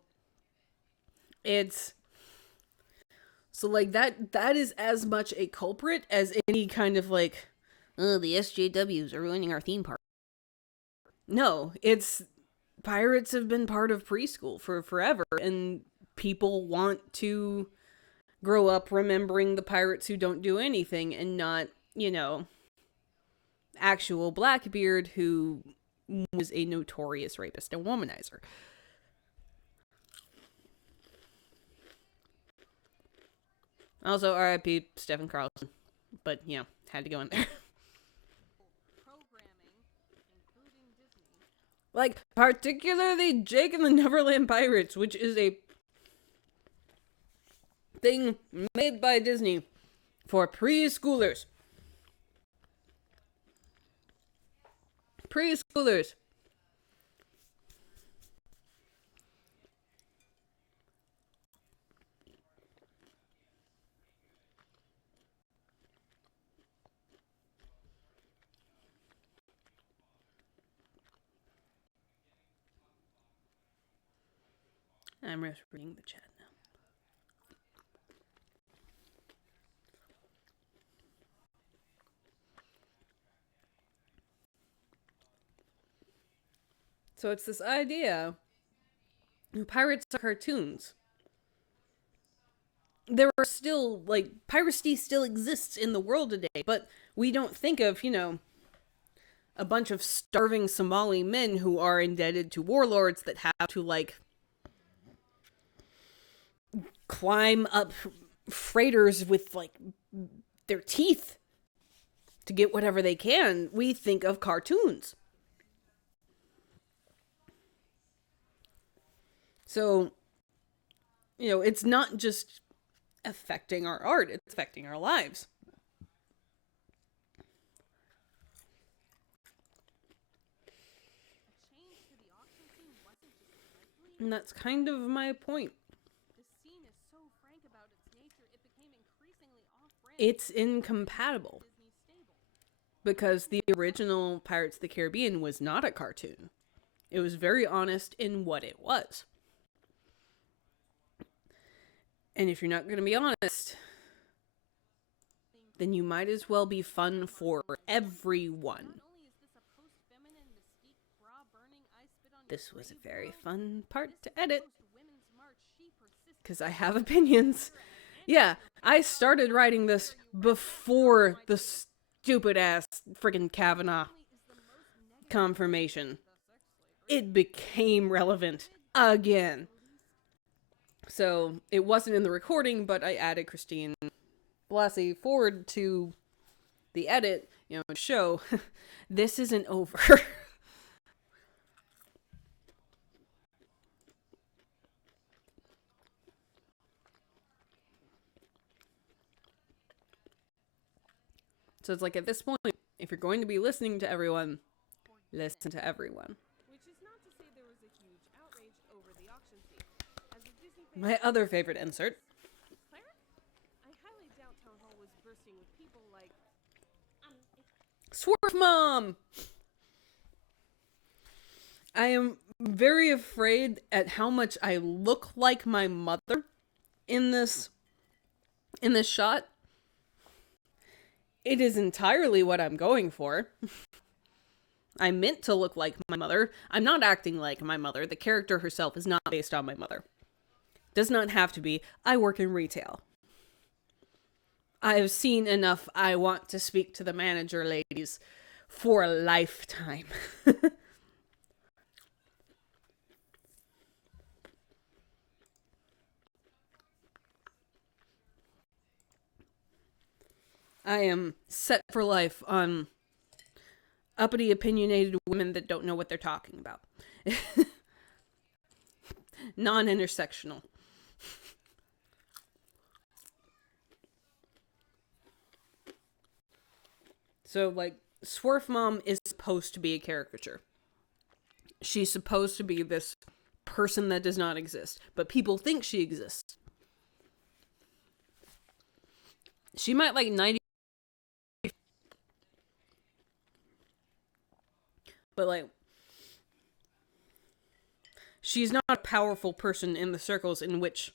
like that is as much a culprit as any kind of like, oh, the SJWs are ruining our theme park. No, it's pirates have been part of preschool for forever, and people want to grow up remembering the pirates who don't do anything and not, actual Blackbeard who was a notorious rapist and womanizer. Also, R.I.P. Stephen Carlson. But, had to go in there. Programming, including Disney. Like, particularly Jake and the Neverland Pirates, which is a thing made by Disney for preschoolers. Preschoolers. I'm just reading the chat now. So it's this idea, pirates are cartoons. There are still, piracy still exists in the world today, but we don't think of, a bunch of starving Somali men who are indebted to warlords that have to, like, climb up freighters with, like, their teeth to get whatever they can, we think of cartoons. So, you know, it's not just affecting our art, it's affecting our lives. And that's kind of my point. It's incompatible. Because the original Pirates of the Caribbean was not a cartoon. It was very honest in what it was. And if you're not going to be honest, then you might as well be fun for everyone. This was a very fun part to edit. Because I have opinions. Yeah, I started writing this before the stupid ass friggin' Kavanaugh confirmation. It became relevant again. So it wasn't in the recording, but I added Christine Blassie forward to the edit, you know, to show this isn't over. So it's like, at this point, if you're going to be listening to everyone, listen to everyone. Which is not to say there was a huge outrage over the auction fee. As a Disney fan, My other favorite insert. Claire? I highly doubt Town Hall was bursting with people like, Swerve Mom! I am very afraid at how much I look like my mother in this shot. It is entirely what I'm going for. I meant to look like my mother. I'm not acting like my mother. The character herself is not based on my mother. Does not have to be. I work in retail. I've seen enough I want to speak to the manager ladies for a lifetime. I am set for life on uppity, opinionated women that don't know what they're talking about. Non-intersectional. So, like, Swerve Mom is supposed to be a caricature. She's supposed to be this person that does not exist, but people think she exists. She might like 90, but like, she's not a powerful person in the circles in which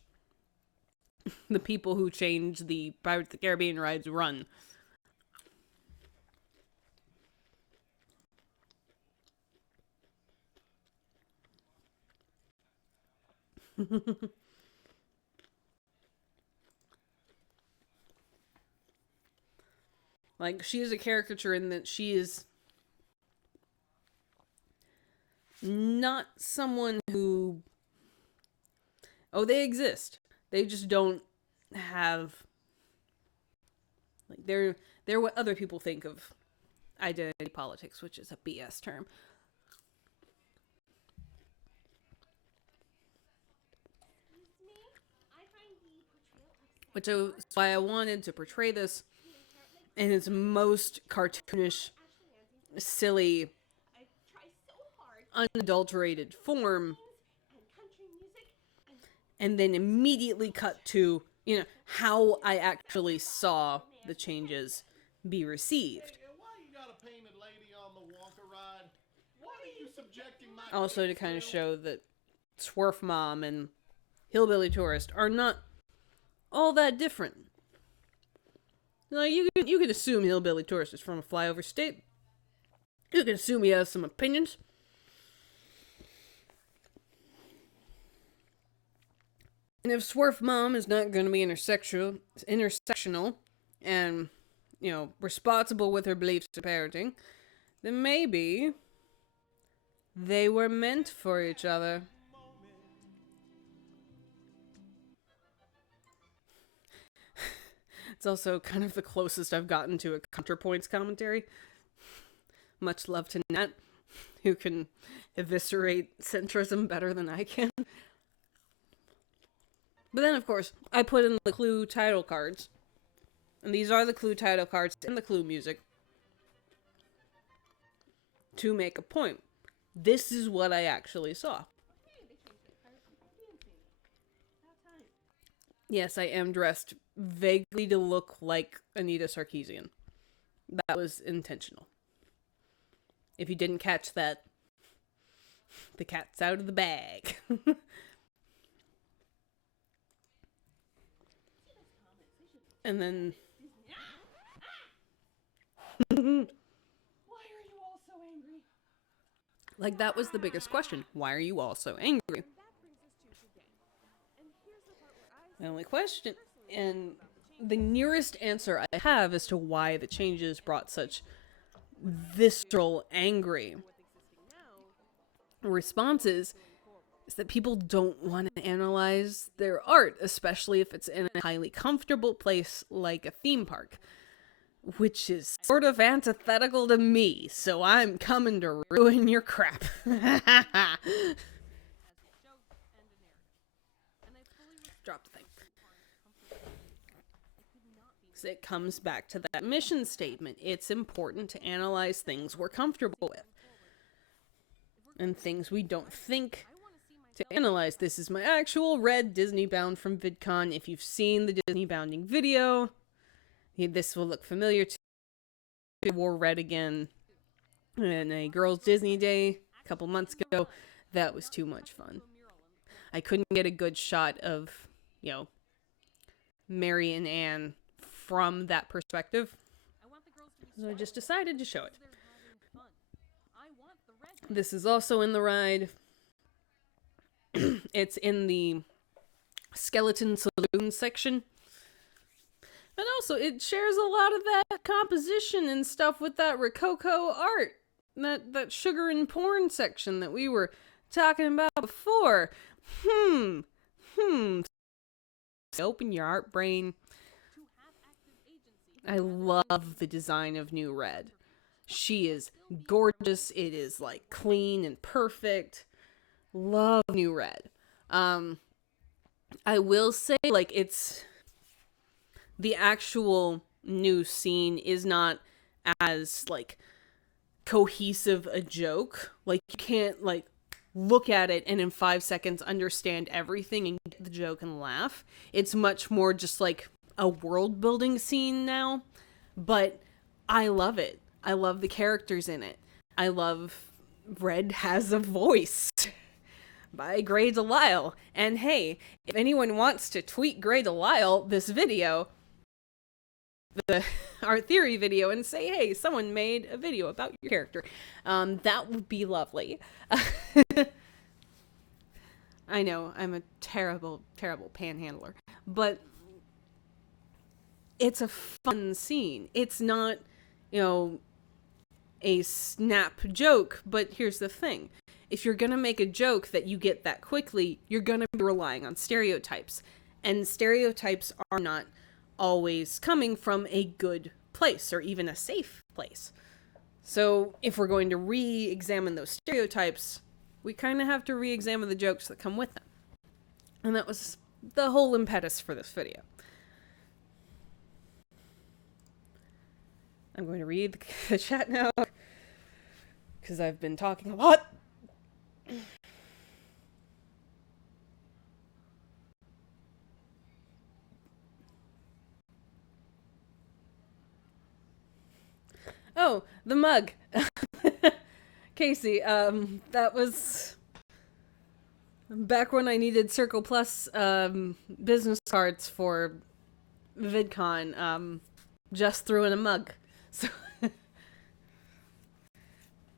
the people who change the Pirates of the Caribbean rides run. Like, she is a caricature in that she is not someone who... Oh, they exist. They just don't have... Like, they're what other people think of identity politics, which is a BS term. Which is why I wanted to portray this in its most cartoonish, silly, unadulterated form, and then immediately cut to, you know, how I actually saw the changes be received. Also to kind of show that Swerve Mom and Hillbilly Tourist are not all that different. Like, you can assume Hillbilly Tourist is from a flyover state. You can assume he has some opinions. And if Swerve Mom is not going to be intersectional and, you know, responsible with her beliefs and parenting, then maybe they were meant for each other. It's also kind of the closest I've gotten to a ContraPoints commentary. Much love to Nat, who can eviscerate centrism better than I can. But then, of course, I put in the clue title cards. And these are the clue title cards and the clue music to make a point. This is what I actually saw. Yes, I am dressed vaguely to look like Anita Sarkeesian. That was intentional. If you didn't catch that, the cat's out of the bag. And then... Why are you all so angry? Like, that was the biggest question. Why are you all so angry? The only question, and the nearest answer I have as to why the changes brought such visceral, angry responses is that people don't want to analyze their art, especially if it's in a highly comfortable place like a theme park, which is sort of antithetical to me, so I'm coming to ruin your crap. Drop the thing. So it comes back to that mission statement. It's important to analyze things we're comfortable with. And things we don't think to analyze. This is my actual red Disney bound from VidCon. If you've seen the Disney bounding video, this will look familiar to you. I wore red again in a Girls Disney Day a couple months ago. That was too much fun. I couldn't get a good shot of, you know, Mary and Anne from that perspective, so I just decided to show it. This is also in the ride. It's in the Skeleton Saloon section. And also, it shares a lot of that composition and stuff with that Rococo art. That sugar and porn section that we were talking about before. Open your art brain. I love the design of New Red. She is gorgeous. It is like clean and perfect. Love New Red. I will say, like, it's the actual new scene is not as like cohesive a joke. Like, you can't like look at it and in 5 seconds understand everything and get the joke and laugh. It's much more just like a world building scene now, but I love it. I love the characters in it. I love Red Has a Voice by Gray Delisle. And hey, if anyone wants to tweet Gray Delisle this video, the art theory video, and say, hey, someone made a video about your character, that would be lovely. I know, I'm a terrible, terrible panhandler, but it's a fun scene. It's not, you know, a snap joke, but here's the thing. If you're gonna make a joke that you get that quickly, you're gonna be relying on stereotypes. And stereotypes are not always coming from a good place or even a safe place. So if we're going to re-examine those stereotypes, we kind of have to re-examine the jokes that come with them. And that was the whole impetus for this video. I'm going to read the chat now, because I've been talking a lot. Oh, the mug. Casey, that was back when I needed Circle Plus business cards for VidCon. Just threw in a mug.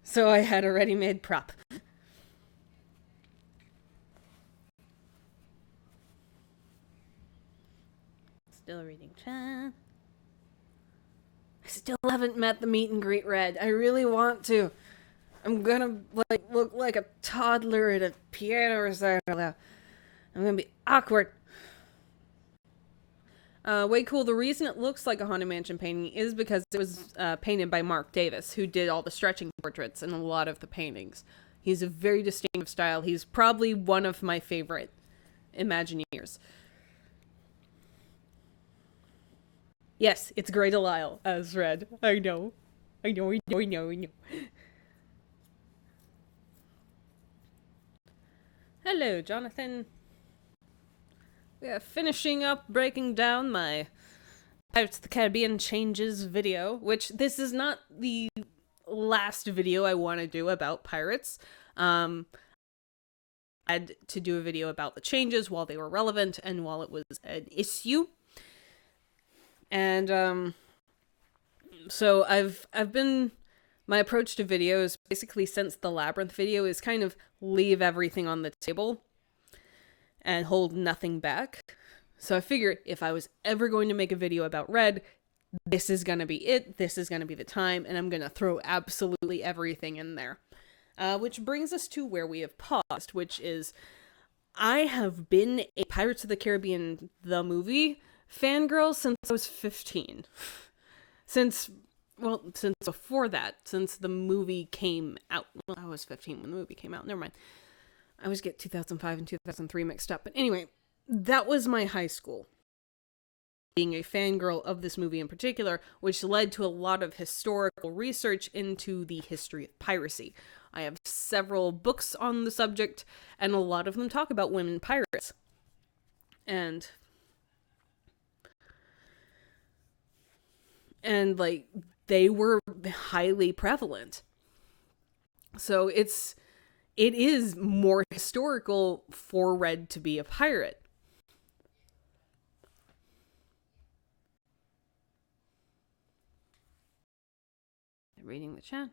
So I had a ready-made prop. Still reading chat. still haven't met the meet and greet Red. I really want to. I'm gonna like look like a toddler at a piano recital. I'm gonna be awkward. Way cool. The reason it looks like a Haunted Mansion painting is because it was painted by Mark Davis, who did all the stretching portraits and a lot of the paintings. He's a very distinctive style. He's probably one of my favorite Imagineers. Yes, it's Grey Delisle as Red. I know. Hello, Jonathan. We are finishing up breaking down my Pirates of the Caribbean Changes video, which this is not the last video I want to do about pirates. I had to do a video about the changes while they were relevant and while it was an issue. And so I've been, my approach to videos basically since the Labyrinth video is kind of leave everything on the table and hold nothing back. So I figured if I was ever going to make a video about Red, this is going to be it. This is going to be the time, and I'm going to throw absolutely everything in there. Which brings us to where we have paused, which is I have been a Pirates of the Caribbean, the movie, fangirl since I was 15. Since before that, since the movie came out. Well, I was 15 when the movie came out. Never mind. I always get 2005 and 2003 mixed up. But anyway, that was my high school. Being a fangirl of this movie in particular, which led to a lot of historical research into the history of piracy. I have several books on the subject, and a lot of them talk about women pirates. And like, they were highly prevalent. So it is more historical for Red to be a pirate. Reading the chat.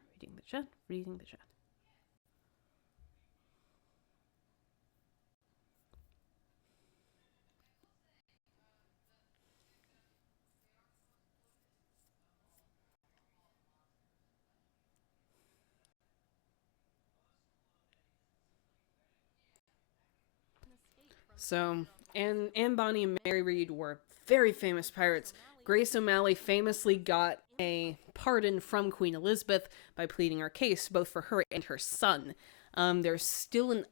So, Anne Bonny and Mary Read were very famous pirates. Grace O'Malley famously got a pardon from Queen Elizabeth by pleading her case, both for her and her son. There's still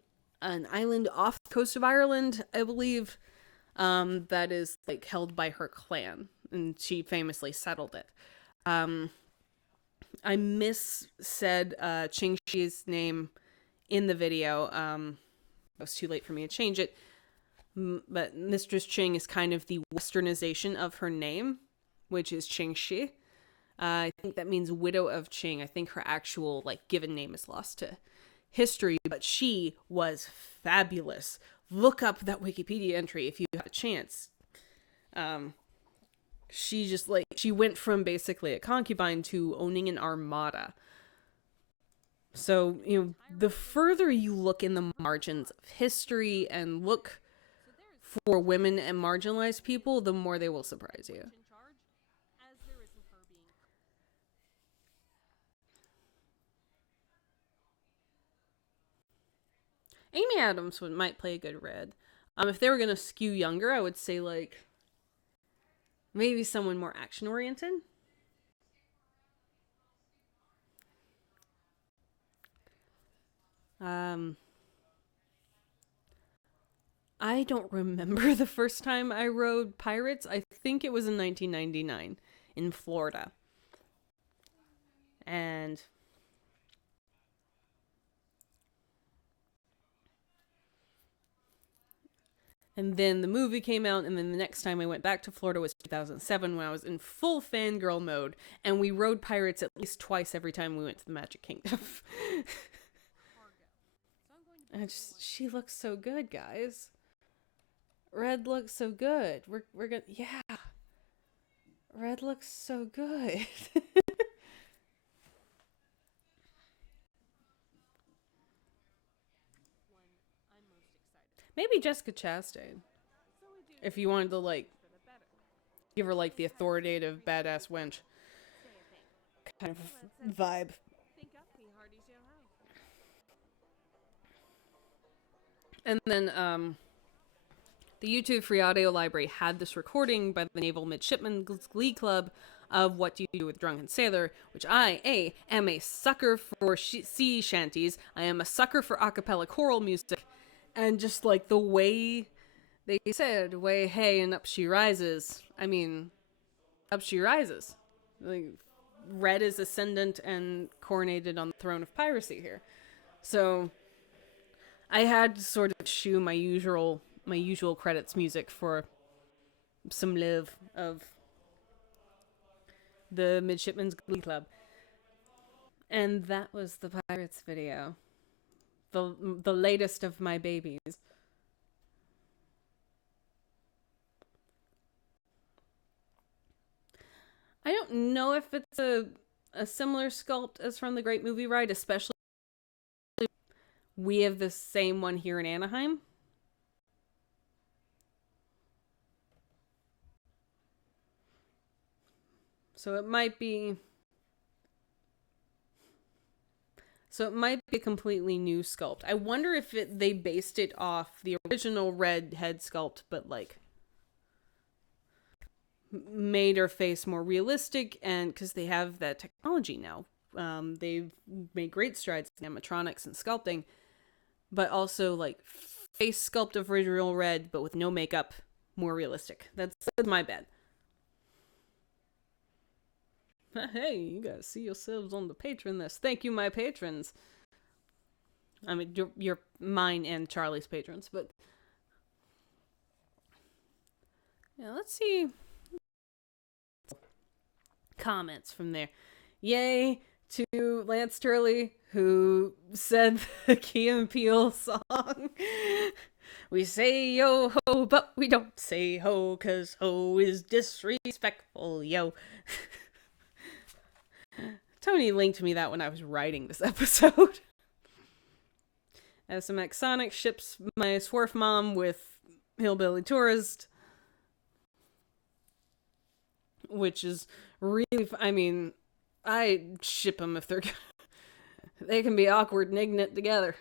an island off the coast of Ireland, I believe, that is like held by her clan, and she famously settled it. I said Ching Shi's name in the video. It was too late for me to change it. But Mistress Ching is kind of the westernization of her name, which is Ching Shi. I think that means widow of Ching. I think her actual given name is lost to history, but she was fabulous. Look up that Wikipedia entry if you have a chance. She went from basically a concubine to owning an armada. So, the further you look in the margins of history and look for women and marginalized people, the more they will surprise you. Amy Adams might play a good Red. If they were going to skew younger, I would say maybe someone more action oriented. I don't remember the first time I rode pirates. I think it was in 1999 in Florida. And then the movie came out, and then the next time I went back to Florida was 2007 when I was in full fangirl mode, and we rode pirates at least twice every time we went to the Magic Kingdom. She looks so good, guys. Red looks so good. We're gonna, yeah. Red looks so good. Maybe Jessica Chastain. If you wanted to give her the authoritative badass wench. kind of vibe. And then the YouTube Free Audio Library had this recording by the Naval Midshipman Glee Club of What Do You Do with Drunken Sailor, which I am a sucker for sea shanties. I am a sucker for a cappella choral music, and just like the way they said, way hey and up she rises. I mean, up she rises. Like, Red is ascendant and coronated on the throne of piracy here. So I had to sort of eschew my usual credits music for some love of the Midshipman's Glee Club. And that was the Pirates video. The latest of my babies. I don't know if it's a similar sculpt as from the Great Movie Ride, especially we have the same one here in Anaheim. So it might be a completely new sculpt. I wonder if they based it off the original Red head sculpt, but like made her face more realistic, and because they have that technology now, they've made great strides in animatronics and sculpting, but also like face sculpt of original Red, but with no makeup, more realistic. That's my bad. Hey, you guys see yourselves on the patron list. Thank you, my patrons. I mean, you're mine and Charlie's patrons, but yeah, let's see comments from there. Yay to Lance Turley, who said the Key and Peele song. We say yo ho, but we don't say ho, 'cause ho is disrespectful, yo. Tony linked me that when I was writing this episode. As some Exonic ships my Swarf mom with Hillbilly Tourist, which is really, I mean, I ship them if they're they can be awkward and ignorant together.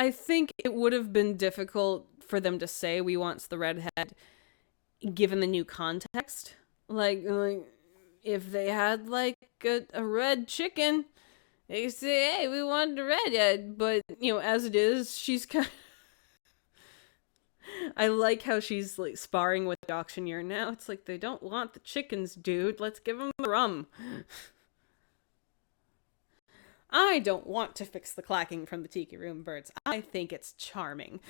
I think it would have been difficult for them to say we want the redhead given the new context. Like if they had like a red chicken, they say, hey, we want a redhead, but you know, as it is, she's kind of I like how she's like sparring with the auctioneer now. It's like, they don't want the chickens, dude. Let's give them the rum. I don't want to fix the clacking from the Tiki Room birds. I think it's charming.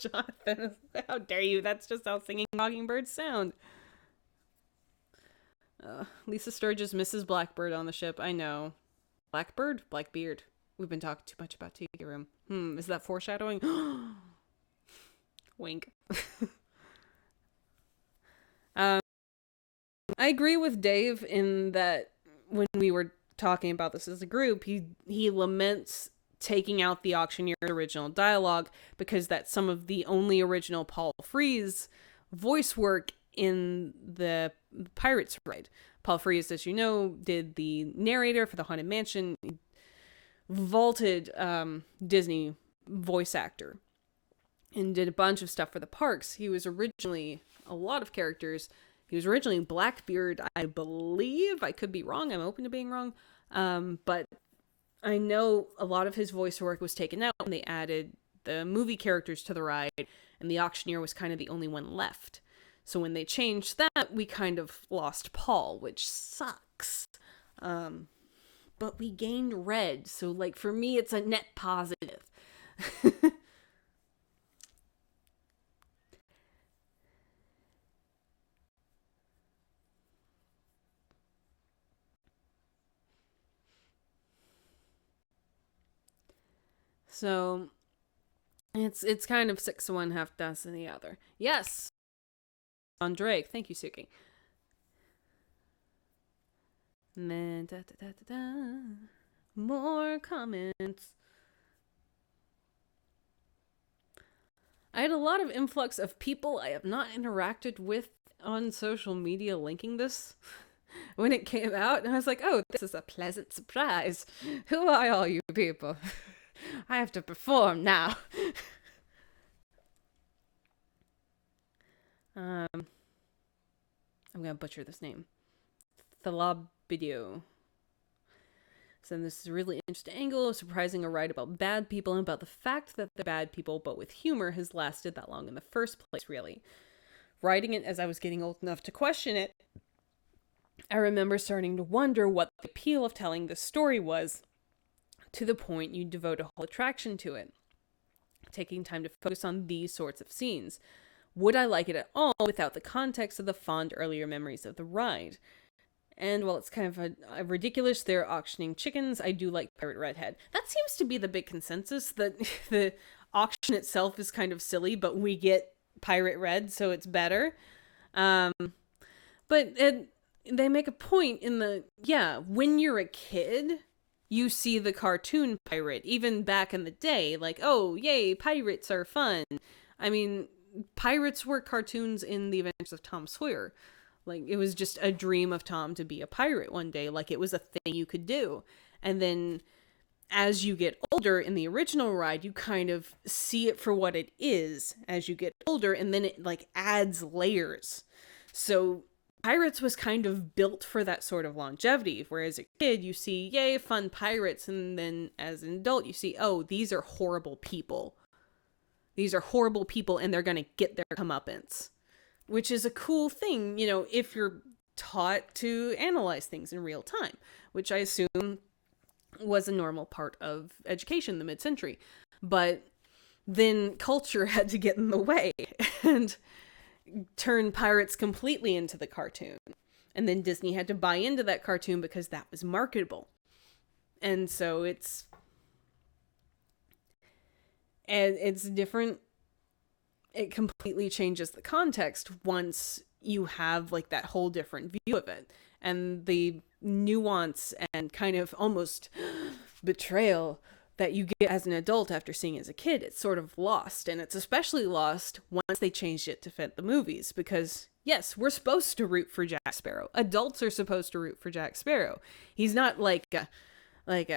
Jonathan, how dare you? That's just how singing mockingbirds sound. Lisa Sturgis misses Blackbird on the ship. I know. Blackbird? Blackbeard. We've been talking too much about Tiki Room. Is that foreshadowing? Wink. I agree with Dave in that when we were talking about this as a group, he laments taking out the auctioneer's original dialogue because that's some of the only original Paul Frees voice work in the Pirates ride. Paul Frees, as you know, did the narrator for the Haunted Mansion, vaulted Disney voice actor, and did a bunch of stuff for the parks. He was originally a lot of characters. He was originally Blackbeard, I believe. I could be wrong. I'm open to being wrong. But I know a lot of his voice work was taken out when they added the movie characters to the ride, and the auctioneer was kind of the only one left. So when they changed that, we kind of lost Paul, which sucks. But we gained Red, so like for me, it's a net positive. So it's kind of 6 of one, half dozen the other. Yes, on Drake. Thank you, Suki. And then more comments. I had a lot of influx of people I have not interacted with on social media linking this when it came out. And I was like, oh, this is a pleasant surprise. Who are all you people? I have to perform now. I'm gonna butcher this name. Thalabidio. So this is a really interesting angle, surprising a write about bad people and about the fact that they're bad people, but with humor, has lasted that long in the first place, really. Writing it as I was getting old enough to question it, I remember starting to wonder what the appeal of telling this story was, to the point you devote a whole attraction to it, taking time to focus on these sorts of scenes. Would I like it at all without the context of the fond earlier memories of the ride? And while it's kind of a ridiculous, they're auctioning chickens, I do like Pirate Redhead. That seems to be the big consensus, that the auction itself is kind of silly, but we get Pirate Red, so it's better. But they make a point in when you're a kid, you see the cartoon pirate, even back in the day, like, oh, yay, pirates are fun. I mean, pirates were cartoons in The Adventures of Tom Sawyer. Like, it was just a dream of Tom to be a pirate one day. Like, it was a thing you could do. And then as you get older in the original ride, you kind of see it for what it is as you get older. And then it, like, adds layers. So Pirates was kind of built for that sort of longevity. Whereas a kid, you see, yay, fun pirates. And then as an adult, you see, oh, these are horrible people. These are horrible people, and they're going to get their comeuppance. Which is a cool thing, you know, if you're taught to analyze things in real time, which I assume was a normal part of education in the mid-century. But then culture had to get in the way and turn pirates completely into the cartoon. And then Disney had to buy into that cartoon because that was marketable. And so it's different. It completely changes the context once you have like that whole different view of it, and the nuance and kind of almost betrayal that you get as an adult after seeing it as a kid, it's sort of lost. And it's especially lost once they changed it to fit the movies, because yes, we're supposed to root for Jack Sparrow. Adults are supposed to root for Jack Sparrow. He's not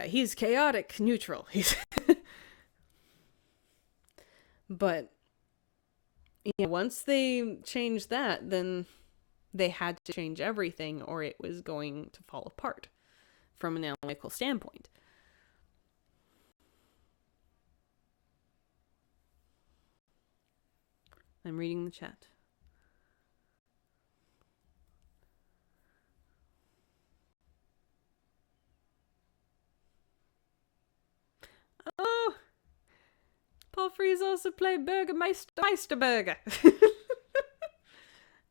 he's chaotic neutral. He's but yeah, once they changed that, then they had to change everything, or it was going to fall apart from an analytical standpoint. I'm reading the chat. Oh! Paul Frees also played Meisterburger.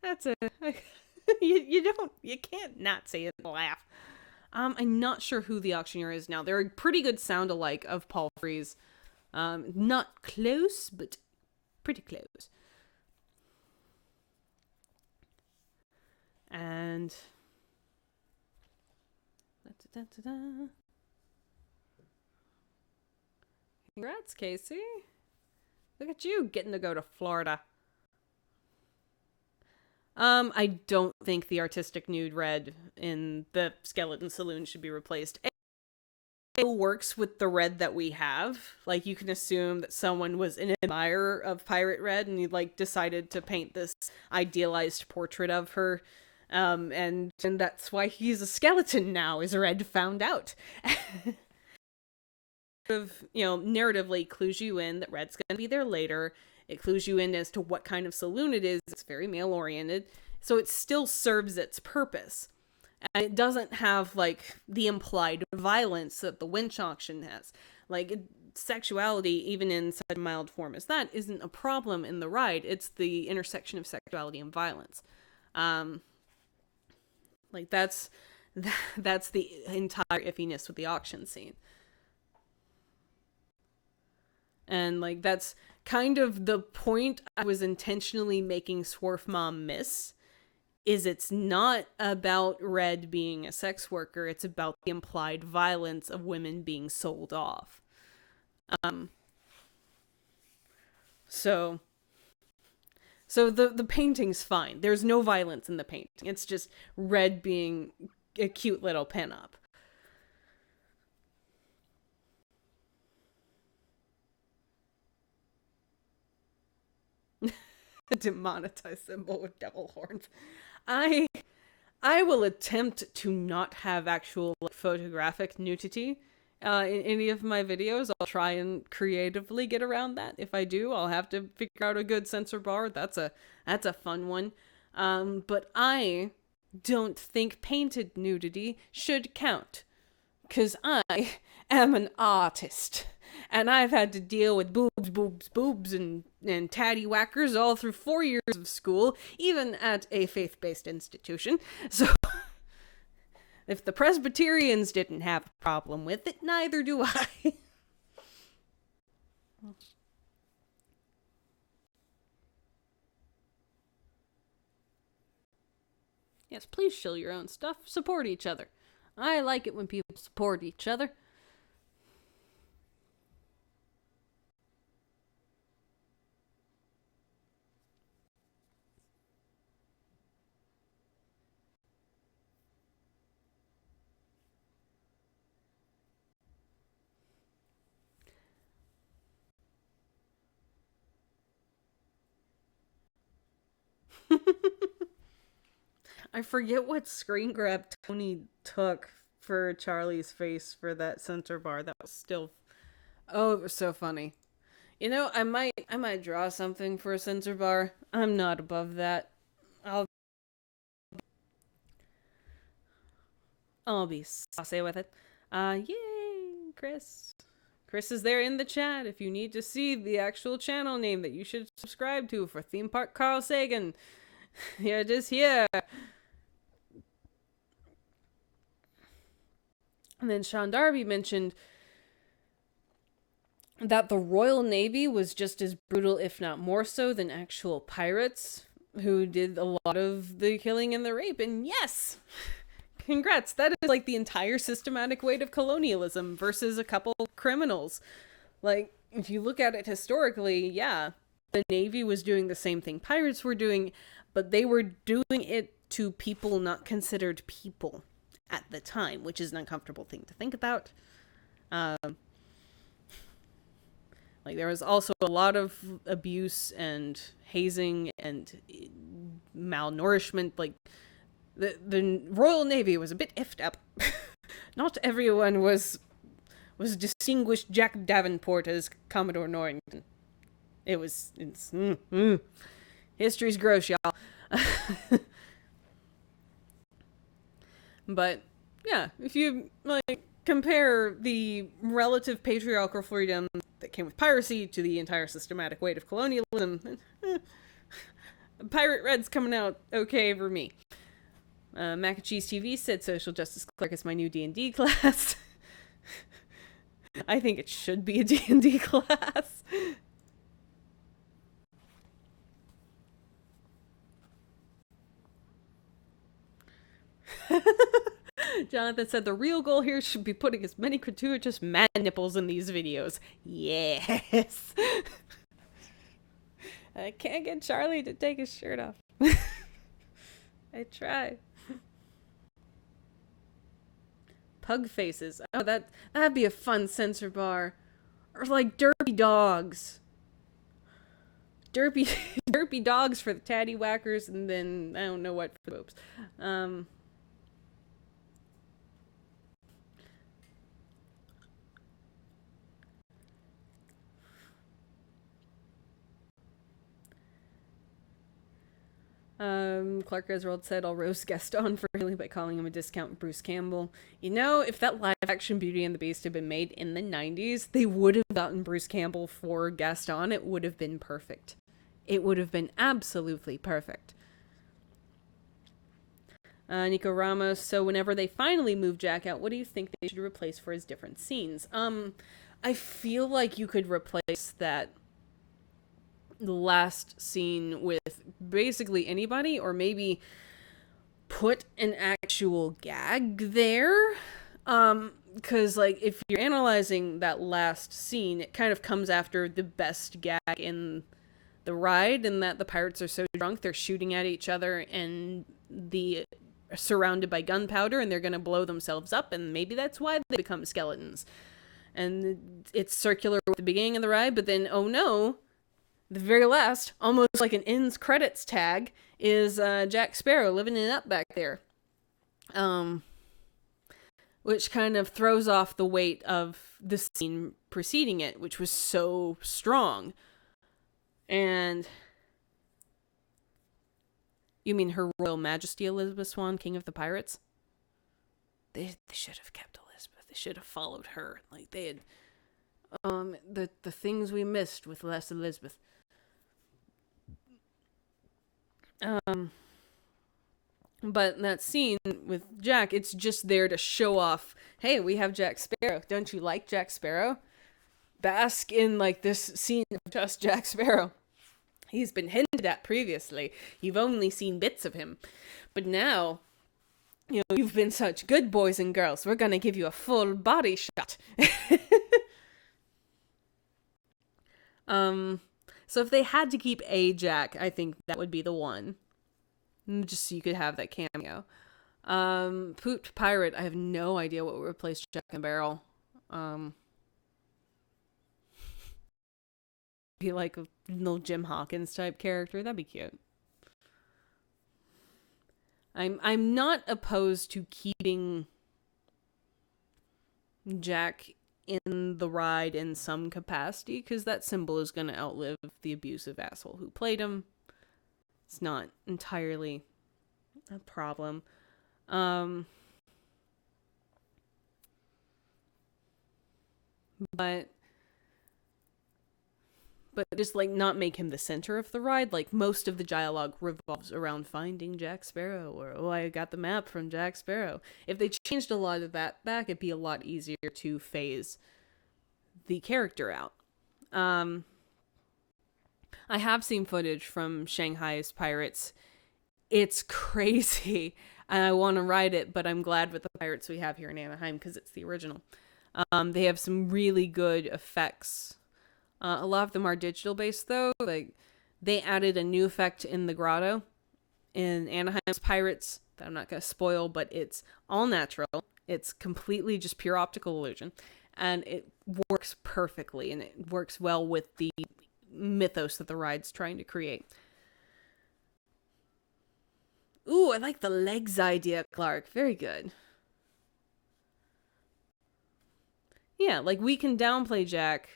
That's you can't not say it and laugh. I'm not sure who the auctioneer is now. They're a pretty good sound alike of Paul Frees. Not close, but pretty close. And congrats, Casey. Look at you getting to go to Florida. I don't think the artistic nude red in the Skeleton Saloon should be replaced. It works with the red that we have. Like, you can assume that someone was an admirer of Pirate Red and he decided to paint this idealized portrait of her. And that's why he's a skeleton now, is Red found out. Narratively clues you in that Red's going to be there later. It clues you in as to what kind of saloon it is. It's very male-oriented. So it still serves its purpose. And it doesn't have, the implied violence that the winch auction has. Sexuality, even in such a mild form as that, isn't a problem in the ride. It's the intersection of sexuality and violence. That's the entire iffiness with the auction scene. And, that's kind of the point I was intentionally making Swarf Mom miss, is it's not about Red being a sex worker, it's about the implied violence of women being sold off. So, So the painting's fine. There's no violence in the painting. It's just Red being a cute little pinup. A demonetized symbol with devil horns. I will attempt to not have actual photographic nudity in any of my videos. I'll try and creatively get around that. If I do, I'll have to figure out a good censor bar. That's a fun one. But I don't think painted nudity should count, 'cause I am an artist. And I've had to deal with boobs, and tatty whackers all through 4 years of school, even at a faith-based institution. So, if the Presbyterians didn't have a problem with it, neither do I. Yes, please shill your own stuff. Support each other. I like it when people support each other. I forget what screen grab Tony took for Charlie's face for that censor bar. That was still, oh, it was so funny. You know, I might draw something for a censor bar. I'm not above that. I'll be saucy with it. Yay, Chris. Chris is there in the chat if you need to see the actual channel name that you should subscribe to for Theme Park Carl Sagan. Here it is here. And then Sean Darby mentioned that the Royal Navy was just as brutal, if not more so, than actual pirates who did a lot of the killing and the rape. And yes, congrats. That is like the entire systematic weight of colonialism versus a couple criminals. Like, if you look at it historically, yeah, the Navy was doing the same thing pirates were doing, but they were doing it to people not considered people at the time, which is an uncomfortable thing to think about. Like, there was also a lot of abuse and hazing and malnourishment. Like, the Royal Navy was a bit effed up. Not everyone was distinguished Jack Davenport as Commodore Norrington. It's history's gross, y'all. But yeah, if you like compare the relative patriarchal freedom that came with piracy to the entire systematic weight of colonialism, Pirate Red's coming out okay for me. Mac and Cheese TV said Social Justice Clerk is my new D&D class. I think it should be a D&D class. Jonathan said the real goal here should be putting as many gratuitous man nipples in these videos. Yes. I can't get Charlie to take his shirt off. I tried. Pug faces. Oh, that'd be a fun censor bar. Or like derpy dogs. Derpy dogs for the tatty whackers, and then I don't know what for the boobs. Clark Griswold said, I'll roast Gaston for Haley by calling him a discount Bruce Campbell. You know, if that live-action Beauty and the Beast had been made in the 90s, they would have gotten Bruce Campbell for Gaston. It would have been perfect. It would have been absolutely perfect. Nico Ramos, so whenever they finally move Jack out, what do you think they should replace for his different scenes? I feel like you could replace the last scene with basically anybody, or maybe put an actual gag there. Because, like, if you're analyzing that last scene, it kind of comes after the best gag in the ride, and that the pirates are so drunk they're shooting at each other and surrounded by gunpowder, and they're going to blow themselves up, and maybe that's why they become skeletons. And it's circular at the beginning of the ride, but then, oh no, the very last, almost like an ends credits tag, is Jack Sparrow living it up back there. Which kind of throws off the weight of the scene preceding it, which was so strong. And you mean Her Royal Majesty Elizabeth Swann, King of the Pirates? They should have kept Elizabeth. They should have followed her. Like they had the things we missed with less Elizabeth. But that scene with Jack, it's just there to show off, hey, we have Jack Sparrow. Don't you like Jack Sparrow? Bask in, like, this scene of just Jack Sparrow. He's been hinted at previously. You've only seen bits of him. But now, you know, you've been such good boys and girls. We're gonna give you a full body shot. So if they had to keep a Jack, I think that would be the one. Just so you could have that cameo. Pooped Pirate, I have no idea what would replace Jack and Barrel. Be like a little Jim Hawkins type character. That'd be cute. I'm not opposed to keeping Jack in the ride in some capacity, because that symbol is going to outlive the abusive asshole who played him. It's not entirely a problem. But just, like, not make him the center of the ride. Like, most of the dialogue revolves around finding Jack Sparrow, or, oh, I got the map from Jack Sparrow. If they changed a lot of that back, it'd be a lot easier to phase the character out. I have seen footage from Shanghai's Pirates. It's crazy, and I want to ride it, but I'm glad with the pirates we have here in Anaheim, because it's the original. They have some really good effects. A lot of them are digital based, though. Like, they added a new effect in the grotto in Anaheim's Pirates that I'm not going to spoil, but it's all natural. It's completely just pure optical illusion, and it works perfectly, and it works well with the mythos that the ride's trying to create. Ooh, I like the legs idea, Clark. Very good. Yeah, like, we can downplay Jack,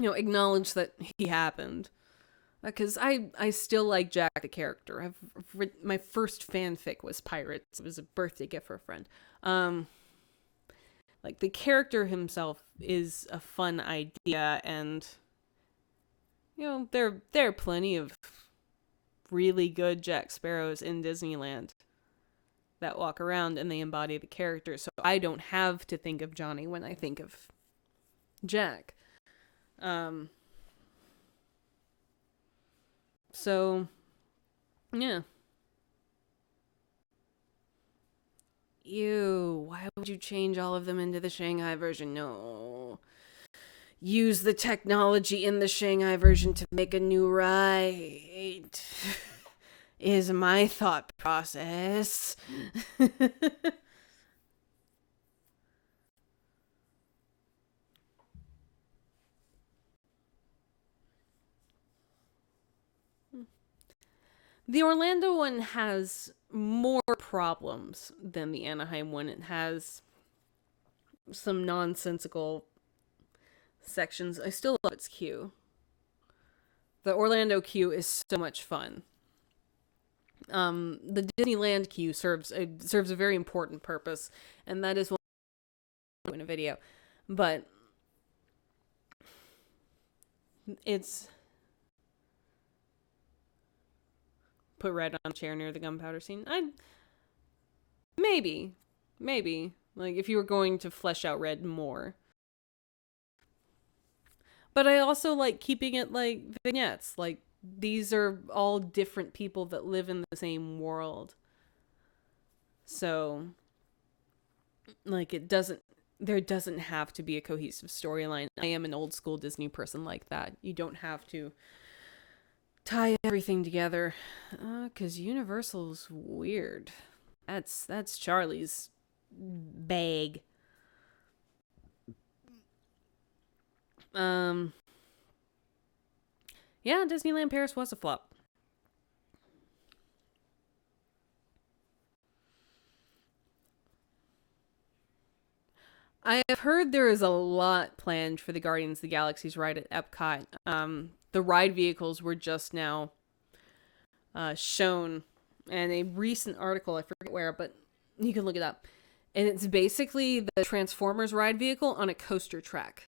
acknowledge that he happened. Because I still like Jack the character. My first fanfic was Pirates. It was a birthday gift for a friend. Like, the character himself is a fun idea, and, there are plenty of really good Jack Sparrows in Disneyland that walk around and they embody the character, so I don't have to think of Johnny when I think of Jack. So, yeah. Ew, why would you change all of them into the Shanghai version? No. Use the technology in the Shanghai version to make a new ride. Is my thought process. The Orlando one has more problems than the Anaheim one. It has some nonsensical sections. I still love its queue. The Orlando queue is so much fun. The Disneyland queue serves a very important purpose, and that is what I'm in a video. But it's put Red on a chair near the gunpowder scene. Maybe, like, if you were going to flesh out Red more. But I also like keeping it like vignettes. Like, these are all different people that live in the same world. So, like, it doesn't there doesn't have to be a cohesive storyline. I am an old school Disney person like that. You don't have to tie everything together, because Universal's weird. That's Charlie's bag. Yeah, Disneyland Paris was a flop. I have heard there is a lot planned for the Guardians of the Galaxy's ride at Epcot. The ride vehicles were just now shown in a recent article, I forget where, but you can look it up. And it's basically the Transformers ride vehicle on a coaster track.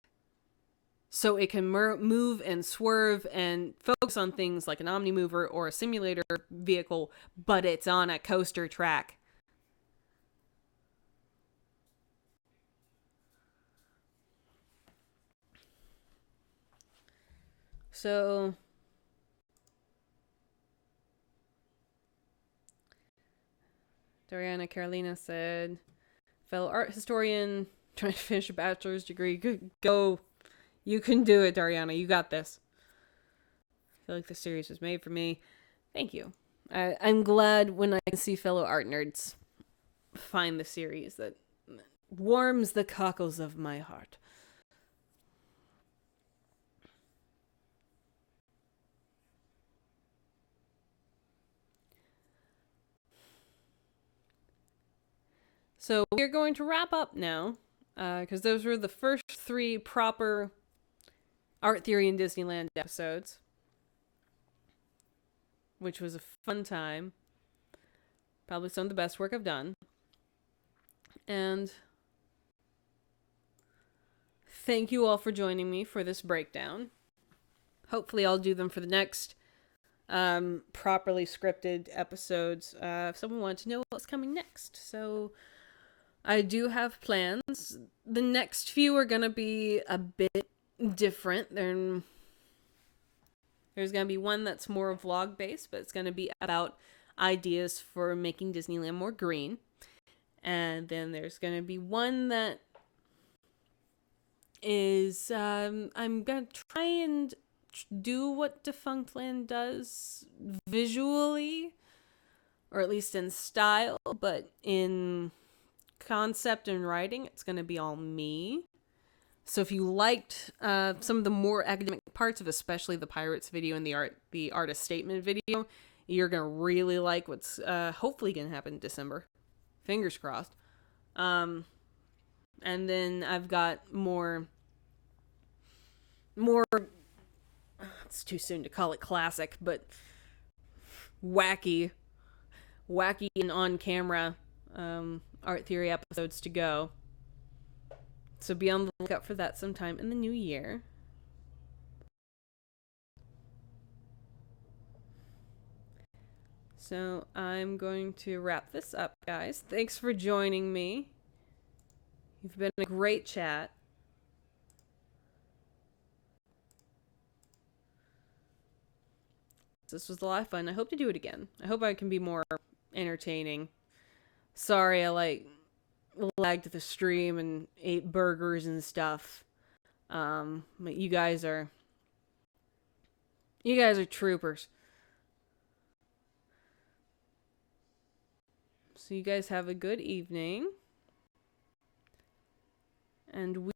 So it can move and swerve and focus on things like an Omnimover or a simulator vehicle, but it's on a coaster track. So Dariana Carolina said, fellow art historian trying to finish a bachelor's degree. Go. You can do it, Dariana. You got this. I feel like the series was made for me. Thank you. I'm glad when I can see fellow art nerds find the series that warms the cockles of my heart. So we're going to wrap up now, because those were the first 3 proper Art Theory in Disneyland episodes, which was a fun time. Probably some of the best work I've done. And thank you all for joining me for this breakdown. Hopefully I'll do them for the next properly scripted episodes if someone wanted to know what's coming next. So I do have plans. The next few are going to be a bit different. There's going to be one that's more vlog based, but it's going to be about ideas for making Disneyland more green. And then there's going to be one that is I'm going to try and do what Defunctland does visually, or at least in style, but in concept and writing, it's going to be all me. So if you liked some of the more academic parts of especially the Pirates video and the artist statement video, you're going to really like what's hopefully going to happen in December. Fingers crossed. And then I've got more, it's too soon to call it classic, but wacky and on camera art theory episodes to go. So be on the lookout for that sometime in the new year. So I'm going to wrap this up, guys. Thanks for joining me. You've been a great chat. This was a lot of fun. I hope to do it again. I hope I can be more entertaining. Sorry, I lagged the stream and ate burgers and stuff. But you guys are troopers. So you guys have a good evening. And